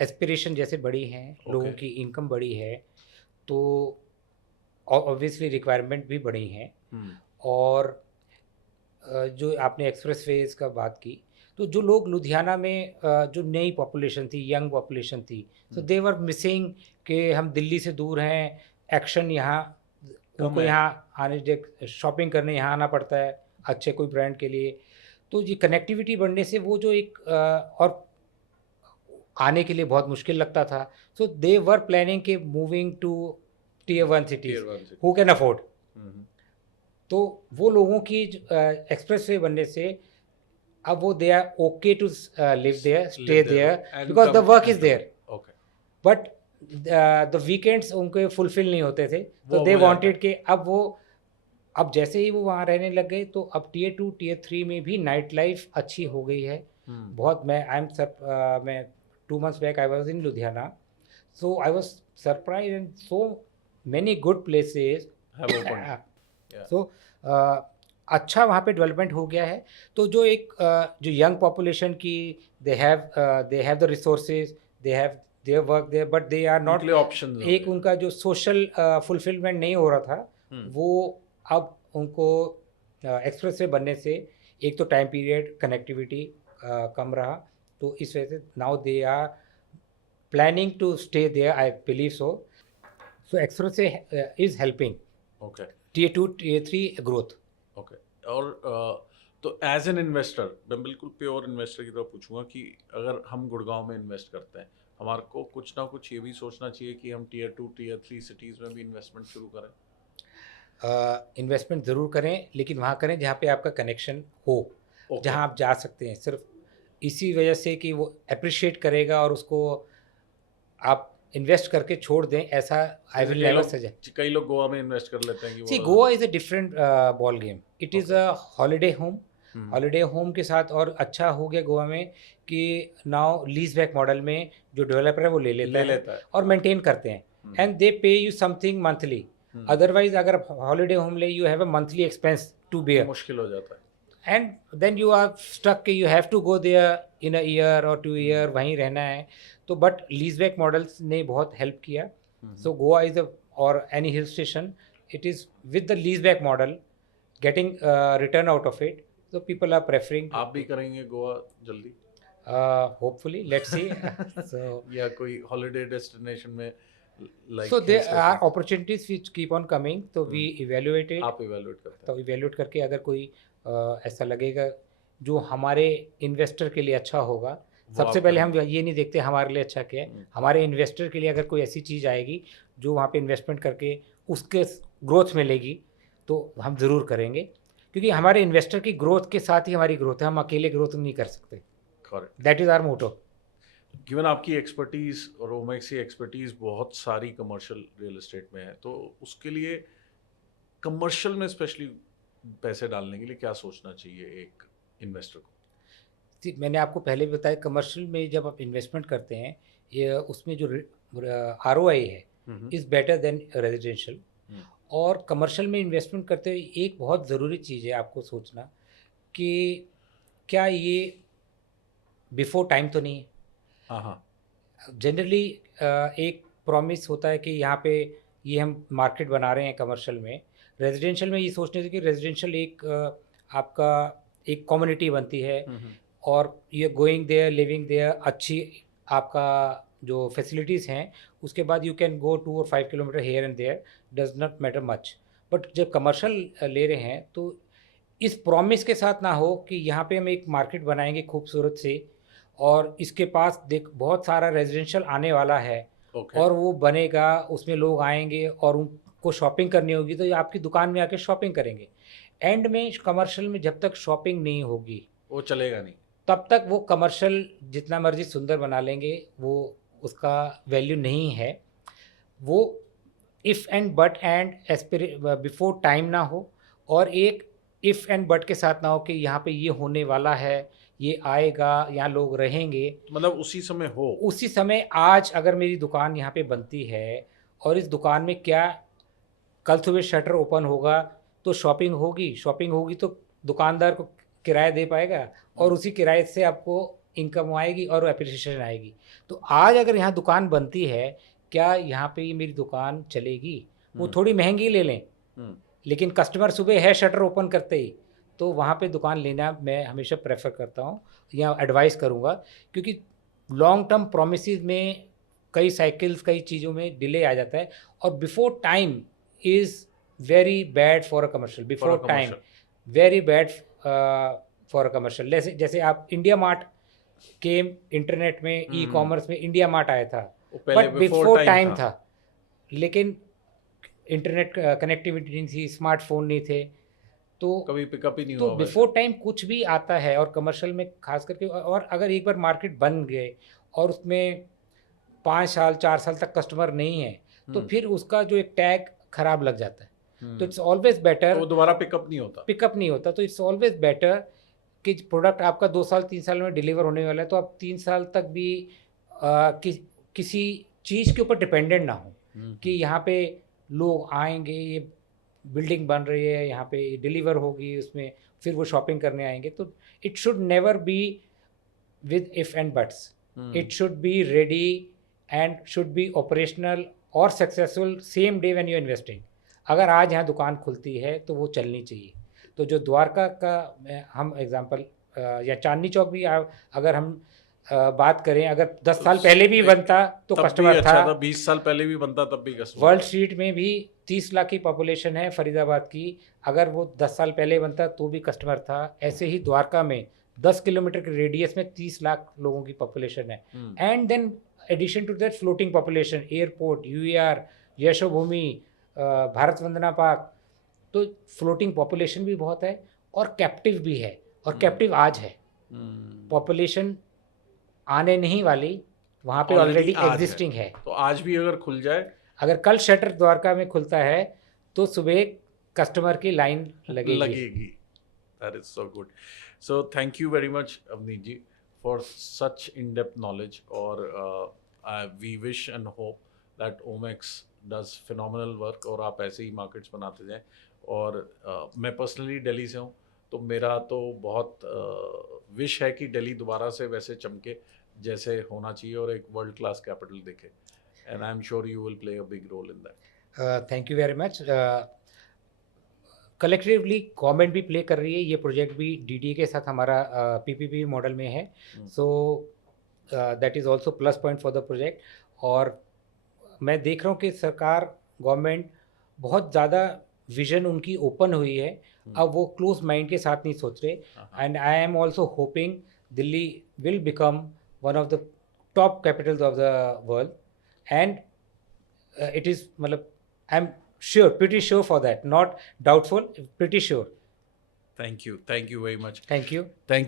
aspiration जैसे बड़ी हैं, लोगों Okay. की इनकम बड़ी है, तो ऑब्वियसली रिक्वायरमेंट भी बड़ी हैं। और जो आपने एक्सप्रेस वेज का बात की, तो जो लोग लुधियाना में जो नई पॉपुलेशन थी, यंग पॉपुलेशन थी, तो दे वर मिसिंग कि हम दिल्ली से दूर हैं, एक्शन यहाँ, उनको है। यहाँ आने, शॉपिंग करने यहाँ आना पड़ता है अच्छे कोई ब्रांड के लिए। तो ये कनेक्टिविटी बढ़ने से वो जो एक और आने के लिए बहुत मुश्किल लगता था। सो दे वर प्लानिंग के moving to tier 1 cities who can afford. तो वो लोगों की एक्सप्रेस वे बनने से अब वो they are okay to live there, stay there, because the work is there. But the weekends उनके फुलफिल नहीं होते थे, तो दे वांटेड के अब जैसे ही वो वहाँ रहने लग गए, तो अब टियर 2 टियर 3 में भी नाइट लाइफ अच्छी हो गई है बहुत। मैं 2 months back I was in Ludhiana, so I was surprised and so many good places have opened. Yeah. So अच्छा वहाँ पे डेवलपमेंट हो गया है। तो जो एक जो यंग पॉपुलेशन की, they have the resources, they have their work there, but they are not, options एक उनका जो सोशल फुलफिलमेंट नहीं हो रहा था, वो अब उनको एक्सप्रेस वे बनने से एक तो टाइम पीरियड, कनेक्टिविटी कम रहा, तो इस वजह से now they are planning to stay there, I believe so. So expressway is helping okay tier 2 tier 3 growth. Okay. और तो एज एन इन्वेस्टर, मैं बिल्कुल प्योर इन्वेस्टर की तरह पूछूंगा कि अगर हम गुड़गांव में इन्वेस्ट करते हैं, हमारे को कुछ ना कुछ ये भी सोचना चाहिए कि हम टियर 2 टियर 3 सिटीज़ में भी इन्वेस्टमेंट शुरू करें। इन्वेस्टमेंट ज़रूर करें, लेकिन वहाँ करें जहाँ पे आपका कनेक्शन हो, ओके। जहाँ आप जा सकते हैं। सिर्फ इसी वजह से कि वो एप्रिशिएट करेगा और उसको आप इन्वेस्ट करके छोड़ दें, ऐसा आई जैसे विल नेवर सजेस्ट। कई लोग गोवा में इन्वेस्ट कर लेते हैं कि सी वो Goa is a different ball game. It is okay. A holiday home. Hmm, holiday home के साथ और अच्छा हो गया गोवा में कि नाउ लीज बैक मॉडल में जो डेवलपर है वो ले लेता ले है लेता है। और मेंटेन करते हैं, हम्म, and they pay you something monthly. Hmm, otherwise अगर हॉलिडे होम ले, you have a monthly expense to वो बेयर, मुश्किल हो जाता है। And then you are stuck कि you have to go there in a year और 2 ईयर, हम्म, वहीं रहना है। तो बट लीज बैक मॉडल्स ने बहुत हेल्प किया। हम्म। सो गोवा इज अ, और any hill station, it is with the lease back model getting return out of it, so people are preferring आप भी करेंगे गोवा जल्दी? hopefully, let's see. so या कोई हॉलिडे डेस्टिनेशन में so like hill there are station opportunities which keep on coming, तो we evaluate it। आप evaluate करते तो हैं? इवेल्यूएट करके अगर कोई ऐसा लगेगा जो हमारे इन्वेस्टर के लिए अच्छा होगा, वो सबसे आप पहले हम करेंगे। ये नहीं देखते हमारे लिए अच्छा क्या है, हम्म, हमारे इन्वेस्टर के लिए अगर कोई ऐसी चीज़ आएगी जो वहाँ पे इन्वेस्टमेंट करके उसके ग्रोथ मिलेगी, तो हम ज़रूर करेंगे। क्योंकि हमारे इन्वेस्टर की ग्रोथ के साथ ही हमारी ग्रोथ है, हम अकेले ग्रोथ नहीं कर सकते। Correct. That is our motto. Given आपकी एक्सपर्टीज और ओमेक्स की एक्सपर्टीज बहुत सारी कमर्शियल रियल एस्टेट में है, तो उसके लिए कमर्शियल में स्पेशली पैसे डालने के लिए क्या सोचना चाहिए एक इन्वेस्टर को? ठीक, मैंने आपको पहले भी बताया, कमर्शियल में जब आप इन्वेस्टमेंट करते हैं, ये उसमें जो ROI है हम्म, इज़ बेटर देन रेजिडेंशियल। हम्म, और कमर्शियल में इन्वेस्टमेंट करते हुए एक बहुत ज़रूरी चीज़ है आपको सोचना कि क्या ये बिफोर टाइम तो नहीं है। हाँ हाँ। जनरली एक प्रॉमिस होता है कि यहाँ पे ये हम मार्केट बना रहे हैं कमर्शियल में। रेजिडेंशियल में ये सोचने से कि रेजिडेंशियल एक आपका एक कम्युनिटी बनती है, हम्म, और ये गोइंग देयर, लिविंग देयर, अच्छी आपका जो फैसिलिटीज़ हैं, उसके बाद यू कैन गो 2 और 5 kilometre here and there, does not matter much. But जब कमर्शियल ले रहे हैं तो इस प्रॉमिस के साथ ना हो कि यहाँ पे हम एक मार्केट बनाएंगे खूबसूरत से, और इसके पास देख बहुत सारा रेजिडेंशियल आने वाला है, ओके। और वो बनेगा, उसमें लोग आएंगे और उनको शॉपिंग करनी होगी, तो ये आपकी दुकान में आके शॉपिंग करेंगे। एंड में कमर्शियल में जब तक शॉपिंग नहीं होगी, वो चलेगा नहीं। तब तक वो कमर्शियल जितना मर्जी सुंदर बना लेंगे, वो उसका वैल्यू नहीं है। वो if and but and aspire before time ना हो, और एक इफ़ एंड बट के साथ ना हो कि यहाँ पे ये होने वाला है, ये आएगा, यहाँ लोग रहेंगे। मतलब उसी समय हो। उसी समय आज अगर मेरी दुकान यहाँ पे बनती है, और इस दुकान में क्या कल सुबह शटर ओपन होगा तो शॉपिंग होगी तो दुकानदार को किराया दे पाएगा, और उसी किराए से आपको इनकम आएगी और एप्रिसिएशन आएगी। तो आज अगर यहाँ दुकान बनती है, क्या यहाँ पे ये मेरी दुकान चलेगी? वो थोड़ी महंगी ले लें, हम्म, लेकिन कस्टमर सुबह है शटर ओपन करते ही, तो वहाँ पे दुकान लेना मैं हमेशा प्रेफर करता हूँ या एडवाइस करूँगा। क्योंकि लॉन्ग टर्म प्रोमिसेस में कई साइकिल्स, कई चीज़ों में डिले आ जाता है, और before time is very bad for a commercial. For a before time commercial. Very bad for a commercial. जैसे जैसे आप इंडिया मार्ट के इंटरनेट में, ई कॉमर्स में इंडिया मार्ट आया था, वो पहले but before before time time था। था। लेकिन इंटरनेट कनेक्टिविटी नहीं थी, स्मार्टफोन नहीं थे, तो कभी पिकअप ही नहीं तो हुआ वैसे। बिफोर टाइम कुछ भी आता है, और कमर्शियल में खास करके। और अगर एक बार मार्केट बन गए और उसमें 5 साल 4 साल तक कस्टमर नहीं है, तो फिर उसका जो एक टैग खराब लग जाता है। तो इट्स ऑलवेज तो बेटर, वो दोबारा पिकअप नहीं होता। पिकअप नहीं होता। तो इट्स ऑलवेज बेटर कि प्रोडक्ट आपका 2 साल 3 साल में डिलीवर होने वाला है, तो आप 3 साल तक भी किसी चीज़ के ऊपर डिपेंडेंट ना हो कि यहाँ पे लोग आएंगे, ये बिल्डिंग बन रही है, यहाँ पे डिलीवर होगी, उसमें फिर वो शॉपिंग करने आएंगे। तो it should never be with if and buts. It should be ready and should be operational और successful same day when you investing. अगर आज यहाँ दुकान खुलती है तो वो चलनी चाहिए। तो जो द्वारका का हम एग्जांपल, या चांदनी चौक भी अगर हम बात करें, अगर 10 साल पहले भी बनता तो तब भी कस्टमर अच्छा था। था, 20 साल पहले भी बनता तब भी कस्टमर। वर्ल्ड स्ट्रीट में भी 30 लाख की पॉपुलेशन है फरीदाबाद की, अगर वो 10 साल पहले बनता तो भी कस्टमर था। ऐसे ही द्वारका में 10 किलोमीटर के रेडियस में 30 लाख लोगों की पॉपुलेशन है, and then addition to that floating population, airport, UER, Yashobhoomi, Bharat Vandana park, तो फ्लोटिंग पॉपुलेशन भी बहुत है और कैप्टिव भी है, और कैप्टिव आज है, पॉपुलेशन आने नहीं वाली, वहाँ पे ऑलरेडी आज है। एग्जिस्टिंग है। तो आज भी अगर खुल जाए, अगर कल शटर द्वारका में खुलता है तो सुबह कस्टमर की लाइन लगेगी। That is so good. So thank you very much, Avneet ji, for such in-depth knowledge. और we wish and hope that Omex does phenomenal work और आप ऐसे ही मार्केट्स बनाते जाएं। और मैं पर्सनली दिल्ली से हूँ, तो मेरा तो बहुत विश है कि दिल्ली दोबारा से वैसे चमके जैसे होना चाहिए और एक वर्ल्ड क्लास कैपिटल दिखे। And I'm sure you will play a big role in that. Thank you very much. Collectively government भी प्ले कर रही है, ये प्रोजेक्ट भी डीडीए के साथ हमारा पीपीपी मॉडल में है, so that is also plus point for the project. और मैं देख रहा हूँ कि सरकार, गवर्नमेंट बहुत ज़्यादा विजन उनकी ओपन हुई है, अब वो क्लोज माइंड के साथ नहीं सोच रहे। And I am also hoping Delhi will become one of the top capitals of the world, and it is मतलब I am sure, pretty sure for that, not doubtful, pretty sure. Thank you very much. Thank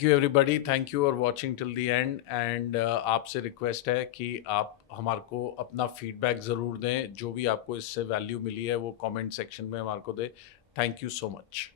you everybody, thank you for watching till the end, and आपसे request है कि आप हमारे को अपना feedback ज़रूर दें, जो भी आपको इससे वैल्यू मिली है वो कमेंट सेक्शन में हमारे को दें। Thank you so much.